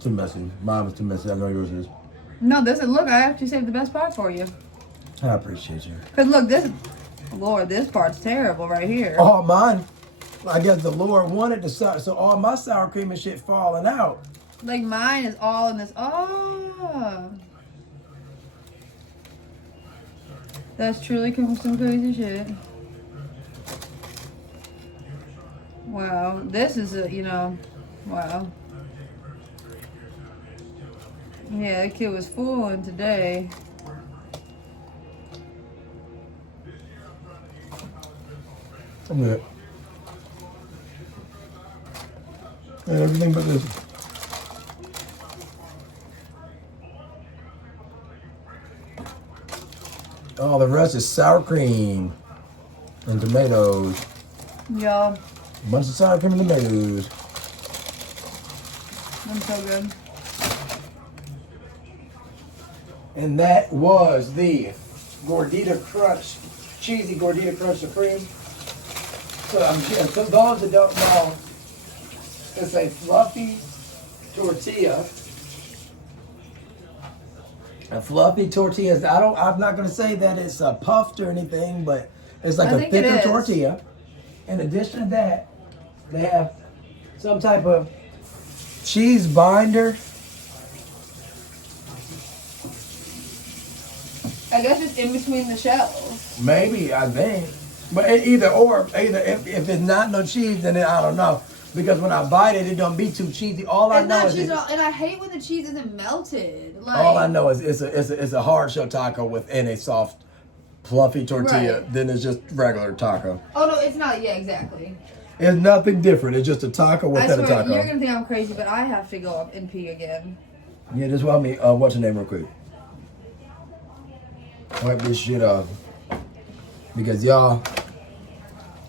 Too messy. Mine was too messy. I know yours is. No, look, I actually saved the best part for you. I appreciate you. Because look, this part's terrible right here. All mine, I guess the Lord wanted to start, so all my sour cream and shit falling out. Like mine is all in this. Oh. That's truly some crazy shit. Wow. This is wow. Yeah, the kid was fooling today. I'm good. And everything but this. All the rest is sour cream and tomatoes. Y'all, A bunch of sour cream and tomatoes. I'm so good. And that was the Gordita Crunch, Cheesy Gordita Crunch Supreme. So those that don't know, it's a fluffy tortilla. A fluffy tortilla. I'm not gonna say that it's puffed or anything, but it's like a thicker tortilla. In addition to that, they have some type of cheese binder. I guess it's in between the shells. Maybe, I think. But either if it's not no cheese, then I don't know. Because when I bite it, it don't be too cheesy. All I know is and I hate when the cheese isn't melted. Like, all I know is it's a hard shell taco within a soft, fluffy tortilla. Right. Then it's just regular taco. Oh no, it's not. Yeah, exactly. It's nothing different. It's just a taco within a taco. You're gonna think I'm crazy, but I have to go up and pee again. Yeah, just want me. What's your name, real quick? Wipe this shit off. Because y'all,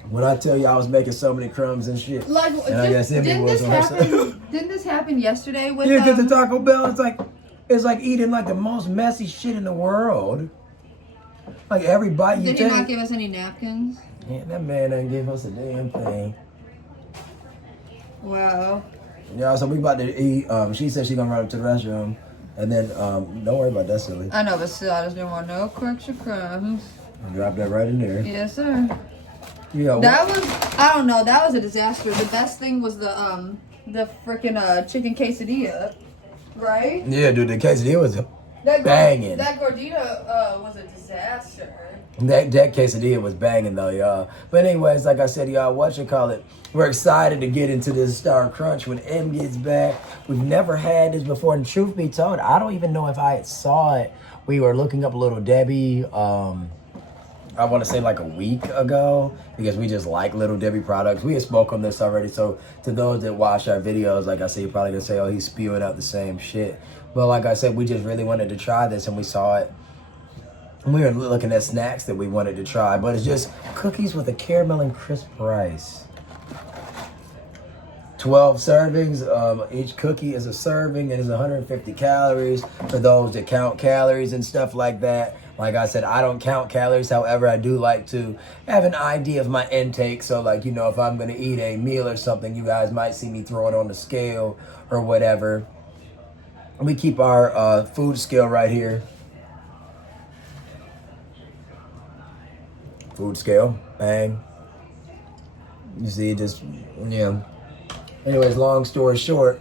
when I tell you I was making so many crumbs and shit, Like, and I guess Emmy was on her side. Didn't this happen yesterday with? Yeah, because the Taco Bell, it's like eating like the most messy shit in the world. Like every bite you take. Did he not give us any napkins? Yeah, that man didn't give us a damn thing. Wow. Yeah, so we about to eat. She said she gonna run up to the restroom, and then don't worry about that, silly. I know, but still, I just didn't want no extra crumbs. Drop that right in there. Yes, sir. Yeah. That was, I don't know, that was a disaster. The best thing was the freaking chicken quesadilla, right? Yeah, dude, the quesadilla was banging. That gordita was a disaster. That quesadilla was banging though, y'all. But anyways, like I said, y'all, we're excited to get into this Star Crunch when M gets back. We've never had this before, and truth be told, I don't even know if I saw it. We were looking up Little Debbie, I want to say like a week ago, because we just like Little Debbie products. We had spoke on this already, so to those that watch our videos, like I said, you're probably gonna say, oh, he's spewing out the same shit. But like I said, we just really wanted to try this, and we saw it. And we were looking at snacks that we wanted to try, but it's just cookies with a caramel and crisp rice. 12 servings. Each cookie is a serving and is 150 calories for those that count calories and stuff like that. Like I said, I don't count calories. However, I do like to have an idea of my intake. So like, you know, if I'm going to eat a meal or something, you guys might see me throw it on the scale or whatever. We keep our food scale right here. Food scale, bang. You see, just, yeah. Anyways, long story short,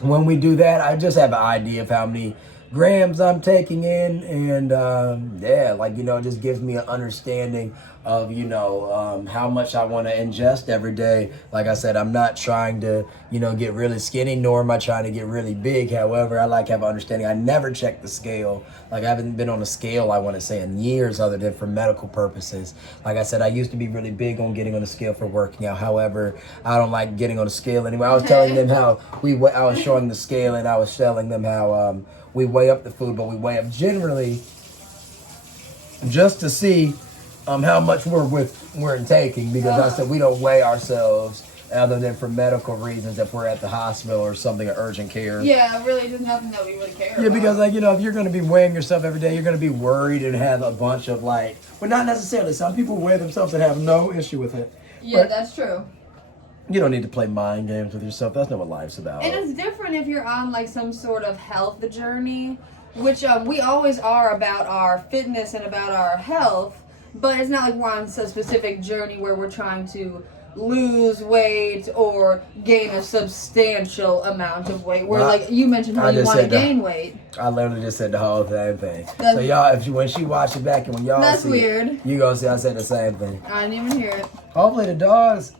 when we do that, I just have an idea of how many grams I'm taking in, and yeah, like, you know, it just gives me an understanding of, you know, how much I want to ingest every day. Like I said, I'm not trying to, you know, get really skinny, nor am I trying to get really big. However, I like to have an understanding. I never check the scale. Like, I haven't been on a scale, I want to say, in years, other than for medical purposes. Like I said, I used to be really big on getting on the scale for working out. However, I don't like getting on the scale anymore. I was telling them how I was showing the scale, and I was telling them how we weigh up the food, but we weigh up generally just to see how much we're taking, because I said we don't weigh ourselves other than for medical reasons if we're at the hospital or something, urgent care. Yeah, really, just nothing that we would care about. Yeah, because, like, you know, if you're going to be weighing yourself every day, you're going to be worried and have a bunch of, like, well, not necessarily. Some people weigh themselves and have no issue with it. Yeah, but that's true. You don't need to play mind games with yourself. That's not what life's about. And it's different if you're on, like, some sort of health journey, which we always are about our fitness and about our health, but it's not like we're on a specific journey where we're trying to lose weight or gain a substantial amount of weight. Where, like, you mentioned how you want to gain weight. I literally just said the whole same thing. So y'all, when she watch it back and when y'all that's see weird. It, you gonna see I said the same thing. I didn't even hear it. Hopefully the dogs.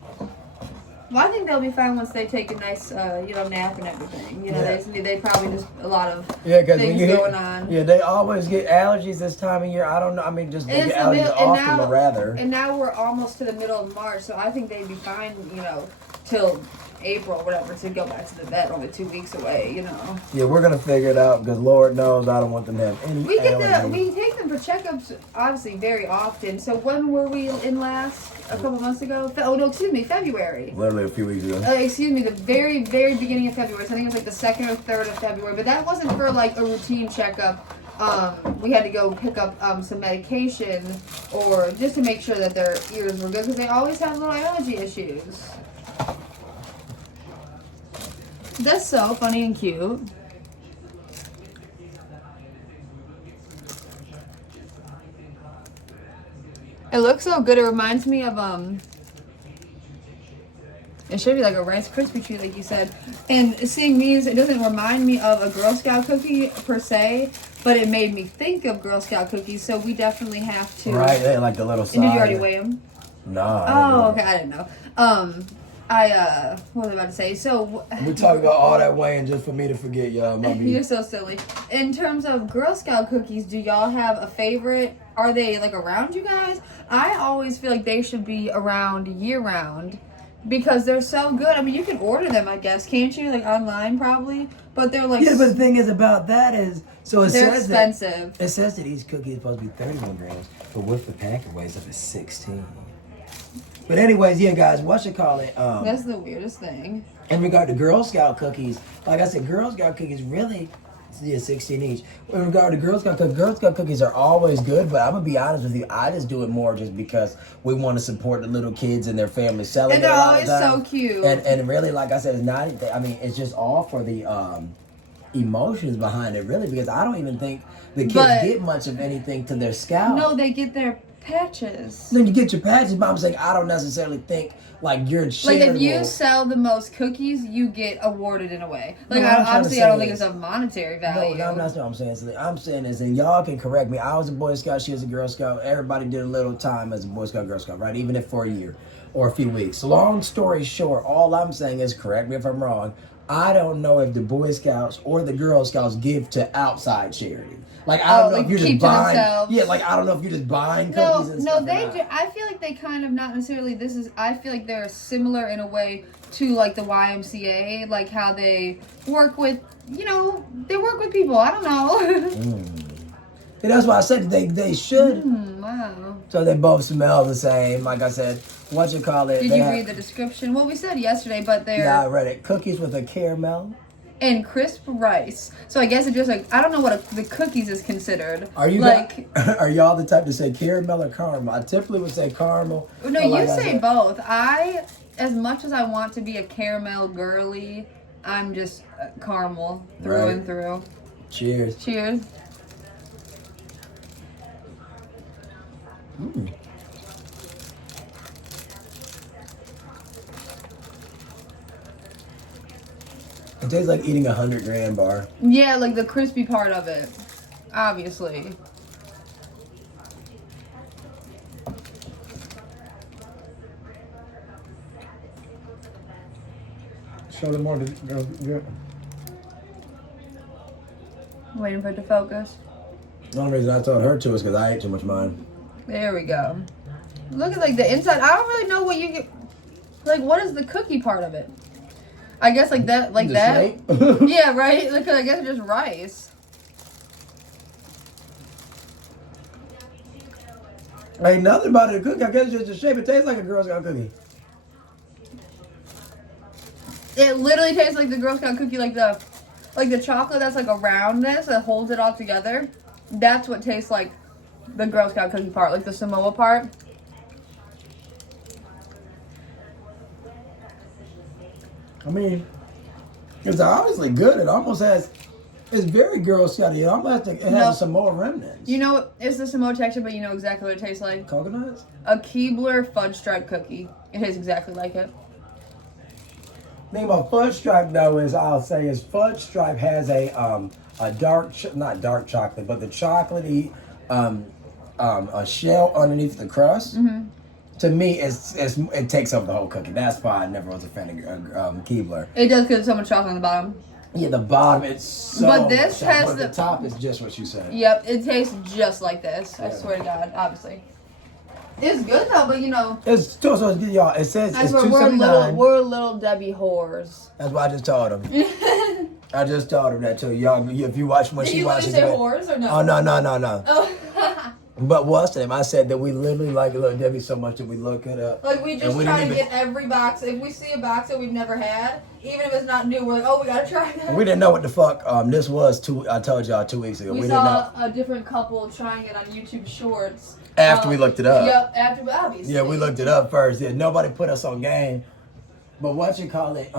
Well, I think they'll be fine once they take a nice, you know, nap and everything. You know, they probably just a lot of things going on. Yeah, they always get allergies this time of year. I don't know. I mean, just they get allergies often, but rather. And now we're almost to the middle of March, so I think they'd be fine, you know, till April or whatever to go back to the vet. Only 2 weeks away, you know. Yeah, we're gonna figure it out because Lord knows I don't want them to have any. We take them for checkups, obviously, very often. So when were we in last? A couple months ago? Oh, no, excuse me, February. Literally a few weeks ago. Excuse me, the very, very beginning of February. So I think it was like the 2nd or 3rd of February. But that wasn't for like a routine checkup. We had to go pick up some medication or just to make sure that their ears were good because they always have little allergy issues. That's so funny and cute. It looks so good. It reminds me of it should be like a Rice Krispie treat, like you said. And seeing these, it doesn't remind me of a Girl Scout cookie per se, but it made me think of Girl Scout cookies. So we definitely have to. Right, they like the little side. And did you already weigh them? No. Oh, okay. I didn't know. What was I about to say? So we talking about all that weighing just for me to forget, y'all. You're so silly. In terms of Girl Scout cookies, do y'all have a favorite? Are they like around you guys? I always feel like they should be around year round because they're so good. I mean, you can order them, I guess, can't you? Like online, probably. But they're like Yeah, but the thing is about that is, so it they're says expensive. that it says that each cookie is supposed to be 31 grams, but with the pack it weighs up to 16. But anyways, yeah, guys, what you call it? That's the weirdest thing. In regard to Girl Scout cookies, like I said, Girl Scout cookies really, yeah, 16 each. In regard to Girl Scout cookies are always good, but I'm gonna be honest with you, I just do it more just because we want to support the little kids and their family selling And it they're a lot always of times. so cute. And really, like I said, it's not. I mean, it's just all for the emotions behind it, really, because I don't even think the kids get much of anything to their Scout. No, they get their patches. Then you get your patches, but I'm saying I don't necessarily think like you're charitable. Like if you sell the most cookies, you get awarded in a way. Like No, obviously, I don't think it's of monetary value. No, that's not what I'm saying. So I'm saying is, and y'all can correct me. I was a Boy Scout, she was a Girl Scout. Everybody did a little time as a Boy Scout, Girl Scout, right? Even if for a year or a few weeks. Long story short, all I'm saying is, correct me if I'm wrong, I don't know if the Boy Scouts or the Girl Scouts give to outside charity. Like I don't know if you're just buying. Yeah, like I don't know if you're just buying cookies and stuff. No, they do. I feel like they kind of not necessarily. I feel like they're similar in a way to like the YMCA, like how they work with, they work with people. I don't know. Yeah, that's why I said they should. Wow. So they both smell the same. Like I said, what you call it? Did you read the description? Well, we said yesterday, but they're. Yeah, I read it. Cookies with a caramel. And crisp rice. So I guess it just like I don't know what the cookies is considered. Are you are y'all the type to say caramel or caramel? I typically would say caramel. No, you say both. As much as I want to be a caramel girly, I'm just caramel through and through. Cheers. Cheers. Mm. It tastes like eating a 100-gram bar. Yeah, like the crispy part of it. Obviously. Show them more. Waiting for it to focus. The only reason I told her to is because I ate too much mine. There we go. Look at like the inside. I don't really know what you get. Like, what is the cookie part of it? I guess like that, like that. Yeah, right. Like I guess it's just rice. Ain't nothing about it. A cookie. I guess it's just the shape. It tastes like a Girl Scout cookie. It literally tastes like the Girl Scout cookie, like the chocolate that's like around this that holds it all together. That's what tastes like the Girl Scout cookie part, like the Samoa part. I mean, it's obviously good. It almost has. It's very Girl Scout. It almost has some more remnants. You know, it's the Samoa texture, but you know exactly what it tastes like. Coconuts? A Keebler fudge stripe cookie. It tastes exactly like it. The thing about fudge stripe though is is fudge stripe has a dark not dark chocolate but the chocolatey a shell underneath the crust. Mm-hmm. To me, it takes over the whole cookie. That's why I never was a fan of Keebler. It does because there's so much chocolate on the bottom. Yeah, the bottom it's so. But this has but the top is just what you said. Yep, it tastes just like this. I swear to God, obviously. It's good though, but you know. It's so y'all. It says it's $2.79. We're little Debbie whores. That's what I just told him. I just told him that too. Y'all, if you watch when she watches it. Did you say whores or no? Oh no. Oh. But what's the name? I said that we literally like Little Debbie so much that we look it up. Like we just try to get every box. If we see a box that we've never had, even if it's not new, we're like, oh, we gotta try that. We didn't know what the fuck this was. I told y'all 2 weeks ago. We saw a different couple trying it on YouTube Shorts. After we looked it up. Yep, after obviously. Yeah, we looked it up first. Yeah, nobody put us on game. But what you call it?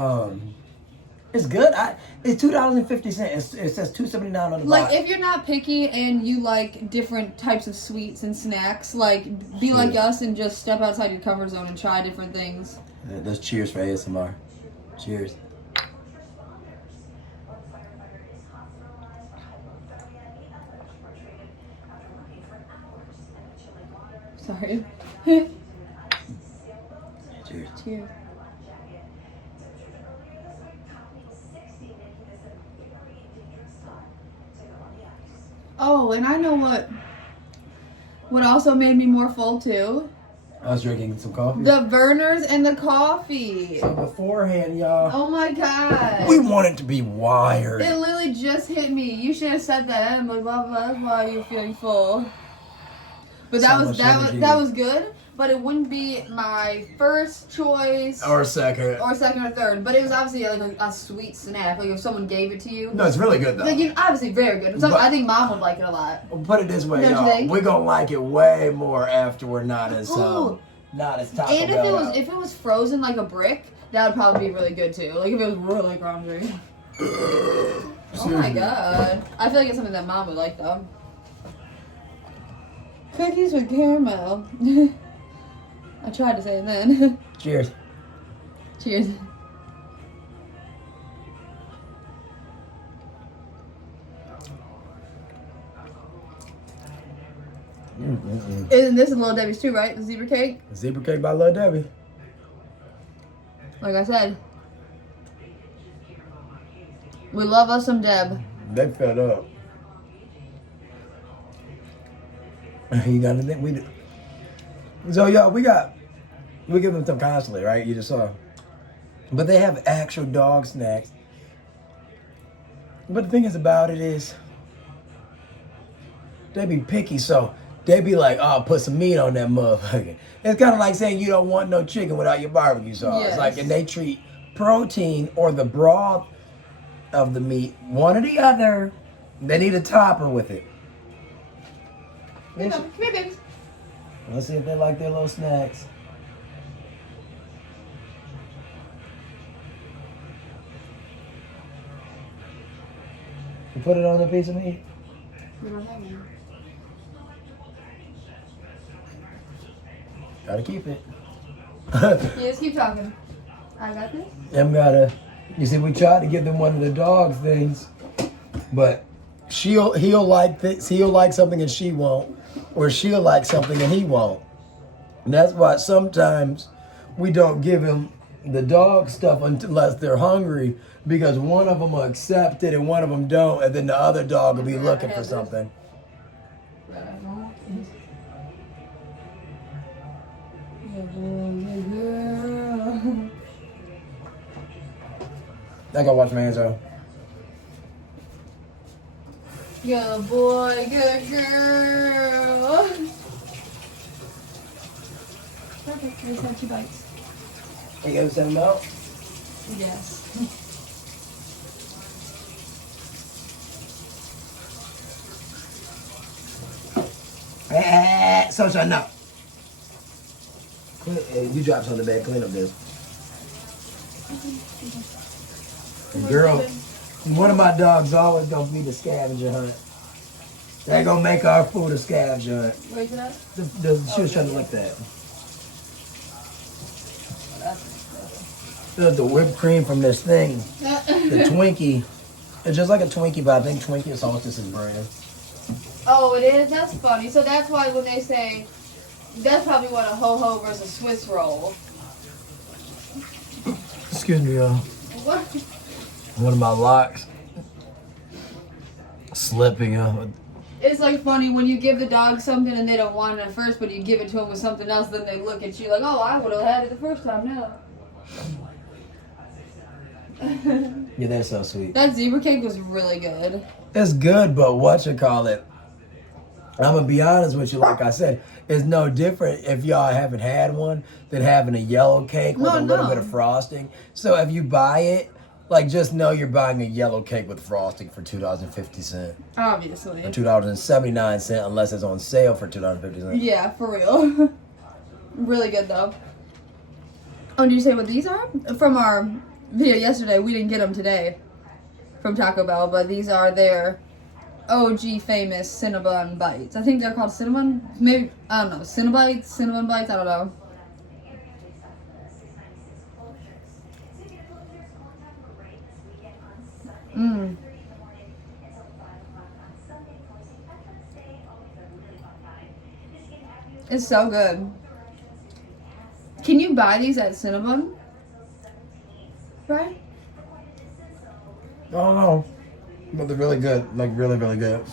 It's good. It's $2.50. It says $2.79 on the box. Like if you're not picky and you like different types of sweets and snacks, like be like us and just step outside your comfort zone and try different things. Yeah, let's cheers for ASMR. Cheers. Sorry. Cheers. Cheers. Oh, and I know what also made me more full too. I was drinking some coffee. The burners and the coffee. So beforehand, y'all. Oh my god. We want it to be wired. It literally just hit me. You should have said that. I'm like, blah blah. That's why you're feeling full. But that was good. But it wouldn't be my first choice. Or second. Or second or third. But it was obviously like a sweet snack. Like if someone gave it to you. No, it's really good though. Like obviously very good. So I think mom would like it a lot. Put it this way, Don't you y'all. think? We're gonna like it way more after we're not as Taco And Bell. if it was frozen like a brick, that would probably be really good too. Like if it was really crumbly. Oh my god. I feel like it's something that mom would like though. Cookies with caramel. I tried to say it then. Cheers. Cheers. And this is Little Debbie's too, right? The zebra cake? Zebra cake by Little Debbie. Like I said. We love us some Deb. They fed up. You got anything? We do. So y'all, we give them some constantly, right? You just saw. But they have actual dog snacks. But the thing is about it is, they be picky, so they be like, oh, put some meat on that motherfucker. It's kind of like saying you don't want no chicken without your barbecue sauce. Yes. Like, and they treat protein or the broth of the meat, one or the other. They need a topper with it. Come here, babies. Let's see if they like their little snacks. You put it on a piece of meat? We don't have any. Gotta keep it. Yeah, just keep talking. I got this. Them gotta. You see, we tried to give them one of the dog things, but he'll like this. He'll like something and she won't, or she'll like something and he won't. And that's why sometimes we don't give him the dog stuff unless they're hungry, because one of them will accept it and one of them don't, and then the other dog will be looking for something. I gotta wash my hands out. Good boy, good girl. Perfect. We just have 2 bites. You gotta send them out? Yes. Sunshine, no. You dropped something bad. Clean up this. Girl, one of my dogs always gonna be the scavenger hunt. They're gonna make our food a scavenger hunt. Where's it at? She was trying to lick that. The whipped cream from this thing, the Twinkie. It's just like a Twinkie, but I think Twinkie is Hostess's brand. Oh, it is? That's funny. So that's why when they say, that's probably what a ho-ho versus Swiss roll. Excuse me, y'all. What? One of my locks slipping out. It's like funny when you give the dog something and they don't want it at first, but you give it to them with something else, then they look at you like, oh, I would have had it the first time now. Yeah, that's so sweet. That zebra cake was really good. It's good, but whatchamacallit, I'm gonna be honest with you, like I said, it's no different if y'all haven't had one than having a yellow cake with a little bit of frosting. So if you buy it, like just know you're buying a yellow cake with frosting for $2.50. Obviously. Or $2.79 unless it's on sale for $2.50. Yeah, for real. Really good though. Oh, did you say what these are? From our video yesterday, we didn't get them today from Taco Bell, but these are their OG famous Cinnabon bites. I think they're called Cinnabon. Maybe, I don't know. Cinnabites? Cinnabon bites? I don't know. Mmm. It's so good. Can you buy these at Cinnabon? Right? I don't know. But they're really good. Like really, really good.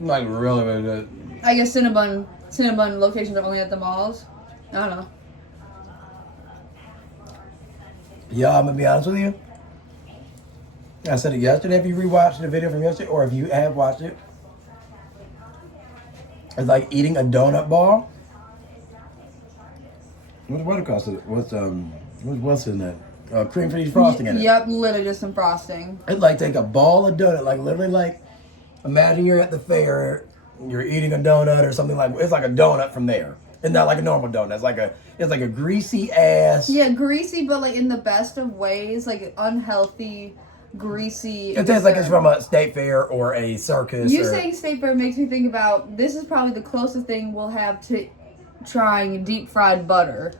Like really, really good. I guess Cinnabon Cinnabon locations are only at the malls. I don't know. Yeah, I'm gonna be honest with you. I said it yesterday. If you rewatched the video from yesterday, or if you have watched it, it's like eating a donut ball. What it cost? What's in that? Cream cheese frosting in it. Yep, literally just some frosting. It's like take a ball of donut, like literally like imagine you're at the fair, you're eating a donut or something like it's like a donut from there. It's not like a normal donut. It's like a greasy ass. Yeah, greasy, but like in the best of ways, like unhealthy, greasy. It tastes like it's from a state fair or a circus. You saying state fair makes me think about this is probably the closest thing we'll have to trying deep fried butter.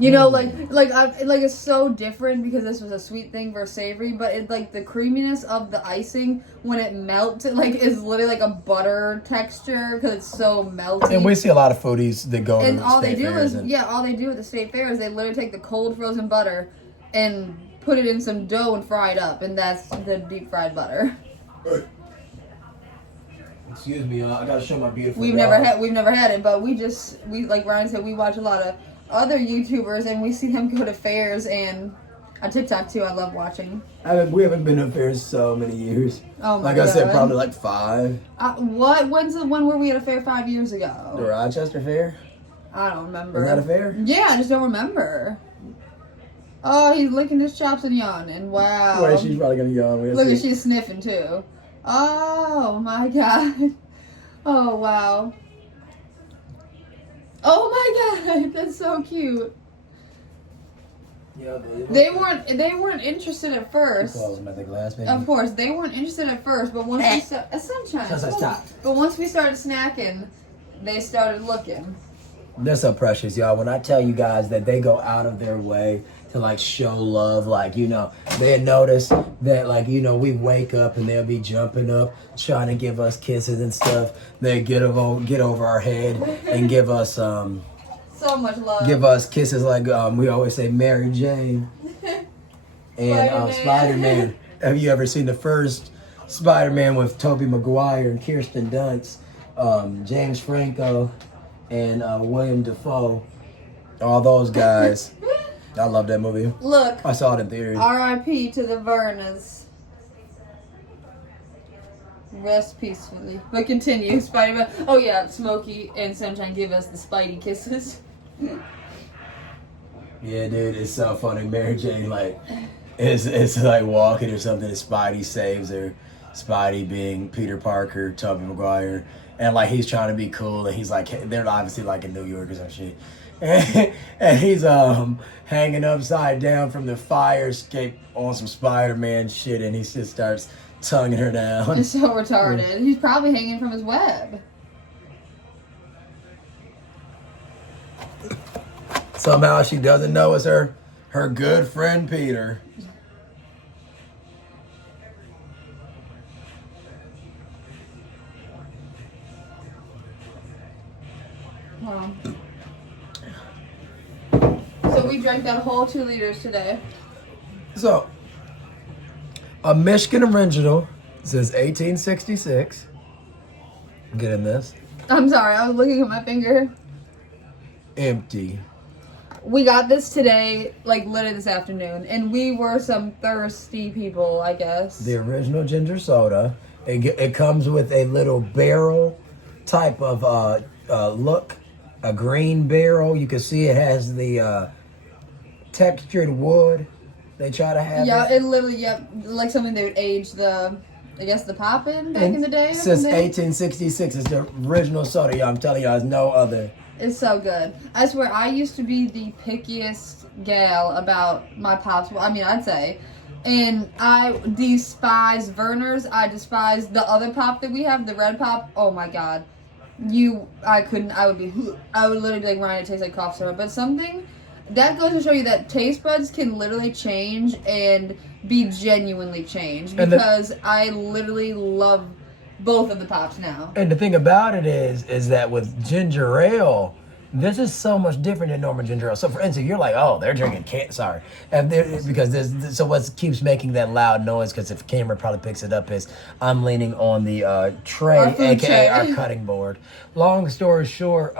You know, like it's so different because this was a sweet thing versus savory, but it like the creaminess of the icing when it melts, it like is literally like a butter texture because it's so melty. And we see a lot of foodies that go and to all state they do fairs is all they do at the state fair is they literally take the cold frozen butter and put it in some dough and fry it up, and that's the deep fried butter. Excuse me, I gotta show my beautiful. We've never had it, but we like Ryan said, we watch a lot of other YouTubers and we see them go to fairs and on TikTok too. I love watching. We haven't been to fairs so many years. Oh my God. God. I said, probably like 5. What? When were we at a fair 5 years ago? The Rochester Fair. I don't remember. Is that a fair? Yeah, I just don't remember. Oh, he's licking his chops and yawning. Wow. Wait, she's probably gonna yawn. Look at she's sniffing too. Oh my God. Oh wow. Oh my God, that's so cute. Yeah, they weren't interested at first. Of course, they weren't interested at first, but once we started, sunshine. But once we started snacking, they started looking. They're so precious, y'all. When I tell you guys that they go out of their way to like show love, like they notice that we wake up and they'll be jumping up trying to give us kisses and stuff. They get over our head and give us so much love. Give us kisses like we always say Mary Jane and Spider-Man. Have you ever seen the first Spider-Man with Tobey Maguire and Kirsten Dunst, James Franco, and William Dafoe? All those guys. I love that movie. Look. I saw it in theaters. R.I.P. to the Vernas. Rest peacefully. But continue, Spider-Man. Oh yeah, Smokey and Sunshine give us the Spidey kisses. Yeah, dude, it's so funny. Mary Jane, it's like walking or something, and Spidey saves her. Spidey being Peter Parker, Tobey Maguire, and he's trying to be cool, and he's they're obviously in New York or some shit. And he's hanging upside down from the fire escape on some Spider-Man shit, and he just starts tonguing her down. It's so retarded. He's probably hanging from his web. Somehow she doesn't know it's her good friend Peter. Wow. So we drank that whole 2 liters today. So, a Michigan original since 1866. Get in this. I'm sorry, I was looking at my finger. Empty. We got this today, literally this afternoon, and we were some thirsty people, I guess. The original ginger soda. It comes with a little barrel type of look, a green barrel. You can see it has the textured wood. They try to have. Yeah, it literally, like something they would age the pop in back in the day. Since 1866, it's the original soda. Yeah, I'm telling you, there's no other. It's so good. I swear, I used to be the pickiest gal about my pops. Well, I mean, I'd say. And I despise Verner's. I despise the other pop that we have, the red pop. Oh my God. I would literally be like, Ryan, it tastes like cough syrup. But something, that goes to show you that taste buds can literally change and be genuinely changed. Because I literally love both of the pops now. And the thing about it is that with ginger ale, This is so much different than normal ginger ale. So, for instance, you're like, oh, they're drinking sorry. And because so what keeps making that loud noise, because if the camera probably picks it up, is I'm leaning on the tray, food a.k.a. tray. our cutting board. Long story short,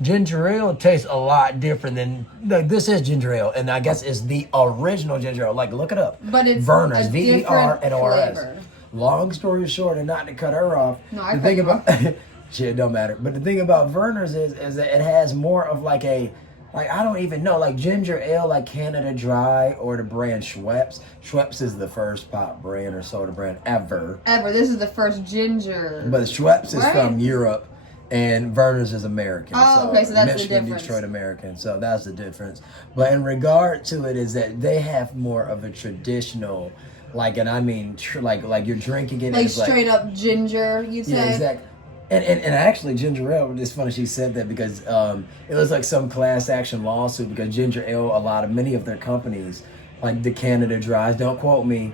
ginger ale tastes a lot different than this is ginger ale, and I guess it's the original ginger ale. Like, look it up. But it's Verner's, a VER and ORS. flavor. Long story short, and not to cut her off. No, I the cut thing you about shit don't matter. But the thing about Verner's is that it has more of like a I don't even know, like ginger ale, like Canada Dry or the brand Schweppes. Schweppes is the first pop brand or soda brand ever. This is the first ginger. But Schweppes is Right? from Europe. And Verner's is American. Oh, okay, so that's the Michigan, difference. Detroit, American. So that's the difference. But in regard to it, is that they have more of a traditional, like, and I mean, like you're drinking it. Like it's straight up ginger, you'd say? Yeah, exactly. And actually, ginger ale, it's funny she said that because it was like some class action lawsuit because ginger ale, many of their companies, like the Canada Dries, don't quote me,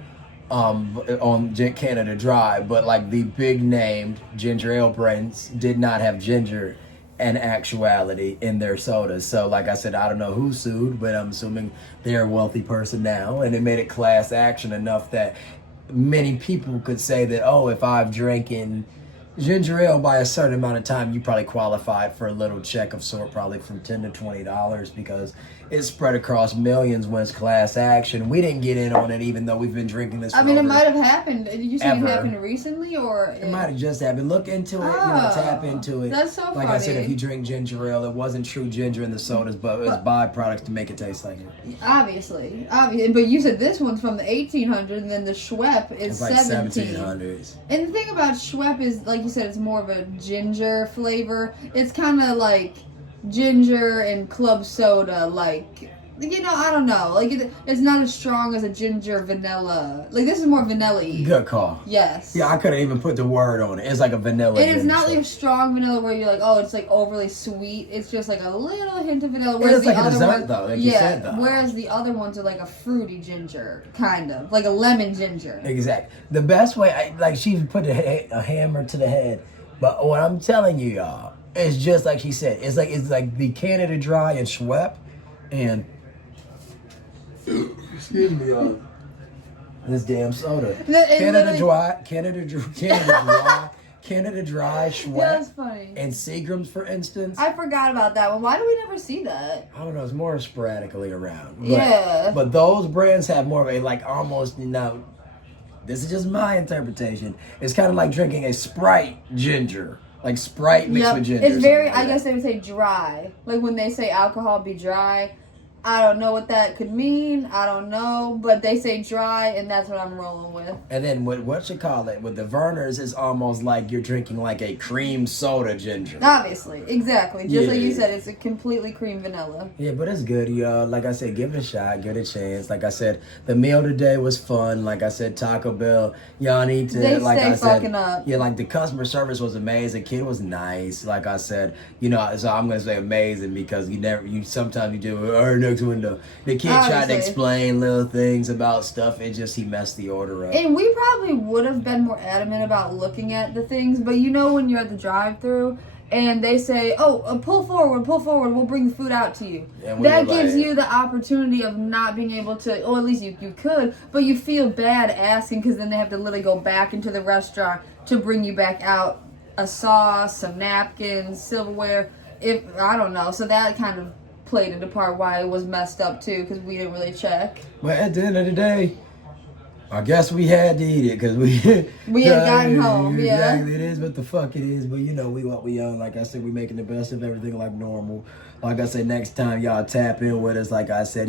on Canada Dry, but like the big named ginger ale brands did not have ginger in actuality in their sodas. So like I said, I don't know who sued, but I'm assuming they're a wealthy person now, and it made it class action enough that many people could say that, oh, if I've drinking ginger ale by a certain amount of time, you probably qualified for a little check of sort, probably from $10 to $20, because it's spread across millions when it's class action. We didn't get in on it, even though we've been drinking this. I mean, it might have happened. Did you say Ever. it happened recently, or It might have just happened. Look into it, tap into it. That's so Like funny. I said, if you drink ginger ale, it wasn't true ginger in the sodas, but it was byproducts to make it taste like it. Obviously. But you said this one's from the 1800s, and then the Schweppe is It's like 17. 1700s. And the thing about Schweppe is, like you said, it's more of a ginger flavor. It's kind of like ginger and club soda, like, I don't know. Like, it's not as strong as a ginger vanilla. Like, this is more vanilla-y. Good call. Yes. Yeah, I couldn't even put the word on it. It's like a vanilla. It is ginger not like a soda. strong vanilla where you're like, oh, it's like overly sweet. It's just like a little hint of vanilla. Whereas It's the like a other dessert, one, though, like you said, though. Whereas the other ones are like a fruity ginger, kind of like a lemon ginger. Exactly. The best way, she put a hammer to the head. But what I'm telling you, y'all, it's just like she said. It's like the Canada Dry and Schweppe, and excuse me, y'all. This damn soda. Canada Dry, Schweppe, Yeah, that's funny. and Seagram's, for instance. I forgot about that one. Why do we never see that? I don't know. It's more sporadically around. But, Yeah. But those brands have more of a almost This is just my interpretation. It's kind of like drinking a Sprite ginger. Like Sprite mixed with ginger. It's very, something like I guess they would say dry. Like when they say alcohol be dry. I don't know what that could mean. I don't know. But they say dry, and that's what I'm rolling with. And then with with the Verner's, it's almost like you're drinking like a cream soda ginger. Obviously. Exactly. Just like you Yeah. said, it's a completely cream vanilla. Yeah, but it's good, y'all. Like I said, give it a shot, give it a chance. Like I said, the meal today was fun. Like I said, Taco Bell, y'all need to. They like stay I said, fucking up. Yeah, like the customer service was amazing. Kid was nice. Like I said, so I'm gonna say amazing because sometimes you do next window. The kid tried to Obviously. explain little things about stuff. He messed the order up. And we probably would have been more adamant about looking at the things, but when you're at the drive-thru and they say, oh, pull forward, we'll bring the food out to you. That gives you the opportunity of not being able to, or at least you could, but you feel bad asking because then they have to literally go back into the restaurant to bring you back out a sauce, some napkins, silverware, I don't know. So that kind of played into part why it was messed up too, because we didn't really check. But at the end of the day, I guess we had to eat it because we had gotten home. Yeah, exactly. It is what the fuck it is. But we what we own. Like I said, we making the best of everything like normal. Like I said, next time y'all tap in with us, like I said,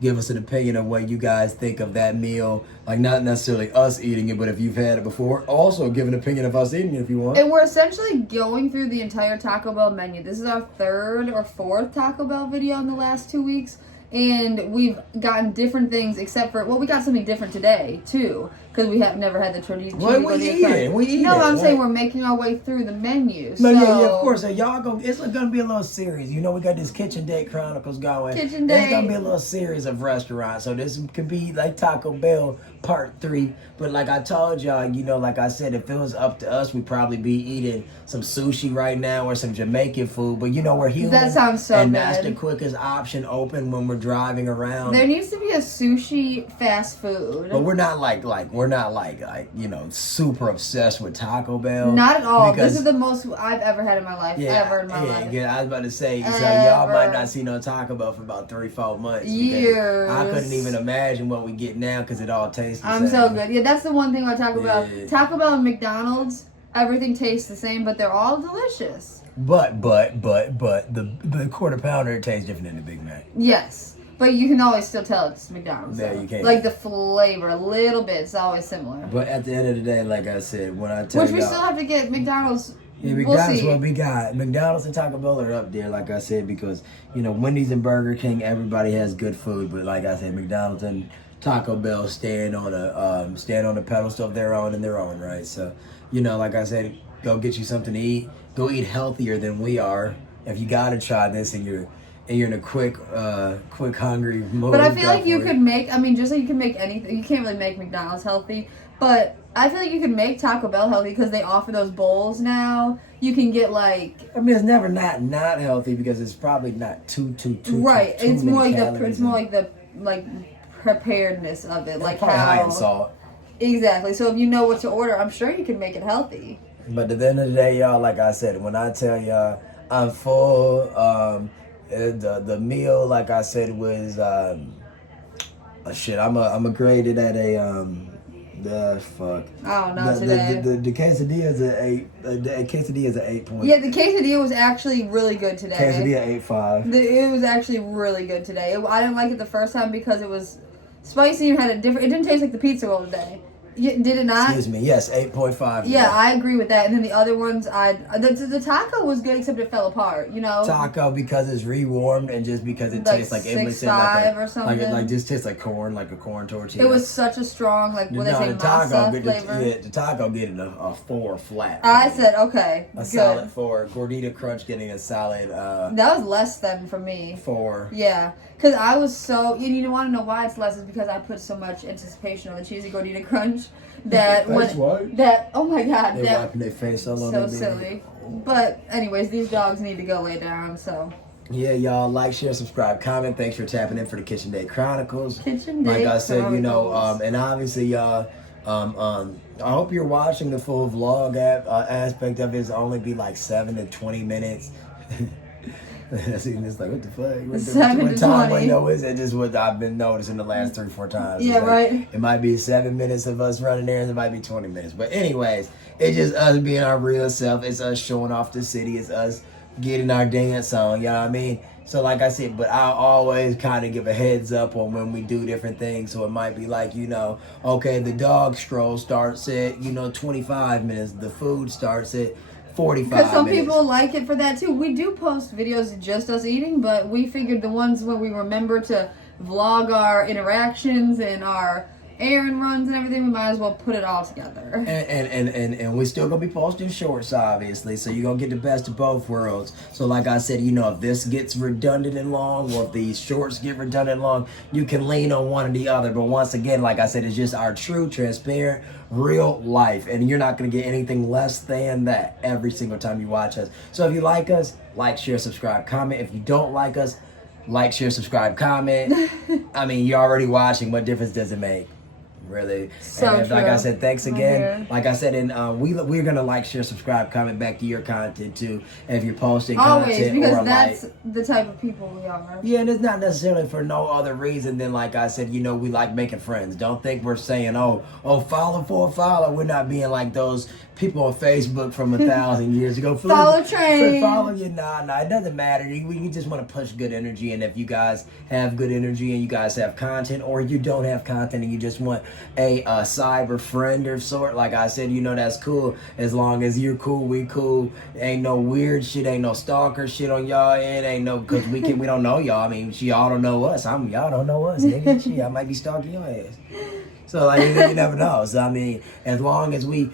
give us an opinion of what you guys think of that meal. Like not necessarily us eating it, but if you've had it before, also give an opinion of us eating it if you want. And we're essentially going through the entire Taco Bell menu. This is our third or fourth Taco Bell video in the last 2 weeks. And we've gotten different things except for, we got something different today, too. because we have never had the cheesy Well, we eat it. We eat it. No, I'm saying Well, we're making our way through the menu. No, So yeah, of course. So y'all it's gonna be a little series. You know, we got this Kitchen Date Chronicles going. Kitchen There's Date. gonna be a little series of restaurants. So this could be like Taco Bell Part 3. But like I told y'all, you know, like I said, if it was up to us, we'd probably be eating some sushi right now or some Jamaican food. But you know, we're human. That sounds so and good. that's the quickest option open when we're driving around. There needs to be a sushi fast food. But we're not like you know, super obsessed with Taco Bell. Not at all. Because This is the most I've ever had in my life. Ever in my life. Yeah, I was about to say, so Ever. y'all might not see no Taco Bell for about 3-4 months. Years. I couldn't even imagine what we get now because it all tastes the I'm same. so good. Yeah, that's the one thing about Taco Bell. Yeah. Taco Bell and McDonald's, everything tastes the same, but they're all delicious. But the quarter pounder tastes different than the Big Mac. Yes. But you can always still tell it's McDonald's. Yeah, though. you can. Like the flavor, a little bit, it's always similar. But at the end of the day, like I said, when I tell Which we y'all, still have to get McDonald's. yeah, We'll McDonald's see. what we got. McDonald's and Taco Bell are up there, like I said, because you know Wendy's and Burger King, everybody has good food, but like I said, McDonald's and Taco Bell stand on a pedestal of their own in their own right. So, you know, like I said, go get you something to eat. Go eat healthier than we are. If you gotta try this and you're in a quick hungry mode. But I feel go like you for it. could make, I mean, just like you can make anything, you can't really make McDonald's healthy, but I feel like you can make Taco Bell healthy because they offer those bowls now. You can get like, I mean, it's never not healthy because it's probably not too right. too It's many more like calories it's more like the preparedness of it, like probably how high in salt. Exactly. So if you know what to order, I'm sure you can make it healthy. But at the end of the day, y'all, like I said, when I tell y'all I'm full, the meal, like I said, was shit. I'm a graded at a the fuck. I don't know today. The quesadilla is a quesadilla is an 8 point. Yeah, the quesadilla was actually really good today. Quesadilla 8.5. It was actually really good today. I didn't like it the first time because it was spicy and had a different. It didn't taste like the pizza roll today. Did it not? Excuse me. Yes, 8.5. Yeah, I agree with that. And then the other ones, the taco was good except it fell apart. You know. Taco because it's rewarmed and just because it Like tastes like 6.5 or something. like just tastes like corn, like a corn tortilla. It was such a strong what they say masa flavor. The taco getting a 4 flat. I said okay, a good. solid 4. Gordita Crunch getting a solid That was less than for me. 4. Yeah, because I was so you want to know why it's less is because I put so much anticipation on the cheesy gordita crunch that oh my god, They're wiping their face all so over. silly. But anyways, these dogs need to go lay down. So Yeah, y'all like, share, subscribe, comment. Thanks for tapping in for the Kitchen Date Chronicles. Kitchen Date Like I said, you know, Chronicles. and obviously, y'all. I hope you're watching the full vlog aspect of it. It's only be like 7 to 20 minutes. It's like, what the fuck? 7 what to time 20. window is it? Just what I've been noticing the last 3-4 times. Yeah, It's like, right. It might be 7 minutes of us running errands. It might be 20 minutes. But anyways, it's just us being our real self. It's us showing off the city. It's us getting our dance on. You know what I mean? So like I said, but I'll always kind of give a heads up on when we do different things. So it might be like, you know, okay, the dog stroll starts at, 25 minutes. The food starts at 45 because some minutes. people like it for that too. We do post videos of just us eating, but we figured the ones where we remember to vlog our interactions and our errand runs and everything, we might as well put it all together. And we're still gonna be posting shorts, obviously, so you're gonna get the best of both worlds. So like I said, if this gets redundant and long, or if these shorts get redundant and long, you can lean on one or the other. But once again, like I said, it's just our true, transparent, real life, and you're not gonna get anything less than that every single time you watch us. So if you like us, like, share, subscribe, comment. If you don't like us, like, share, subscribe, comment. I mean, you're already watching. What difference does it make? Really. So and like I true. said, thanks again. here. Like I said, and we're gonna like, share, subscribe, comment back to your content too. If you're posting Always, content because or that's like, the type of people we are. yeah, and it's not necessarily for no other reason than, like I said, we like making friends. Don't think we're saying, oh, follow for a follow. We're not being like those people on Facebook from 1,000 years ago. Follow train. Follow you. Nah, it doesn't matter. We just want to push good energy, and if you guys have good energy and you guys have content, or you don't have content and you just want a cyber friend or sort, like I said, that's cool. As long as you're cool, we cool. Ain't no weird shit, ain't no stalker shit on y'all end, ain't no, because we don't know y'all. I mean, y'all don't know us. Y'all don't know us, nigga. Shit, I might be stalking your ass. So like you never know. So I mean, as long as we,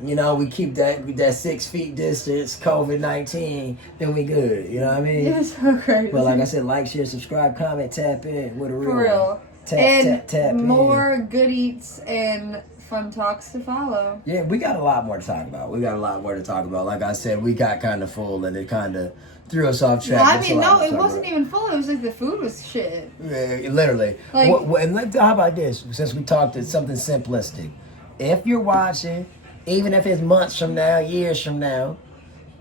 we keep that 6 feet distance, COVID-19, then we good. You know what I mean? It's so crazy. But like I said, like, share, subscribe, comment, tap in with a real. For real. Tap, and tap more in. good eats and fun talks to follow. Yeah, we got a lot more to talk about. Like I said, we got kind of full and it kind of threw us off track. Well, I mean, no, it wasn't even full. It was like the food was shit. Yeah, literally. Like, how about this? Since we talked to something simplistic. If you're watching, even if it's months from now, years from now,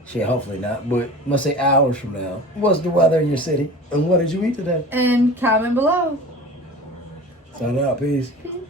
shit, hopefully not, but let's say hours from now, what's the weather in your city? And what did you eat today? And comment below. Sign out. Peace. Peace.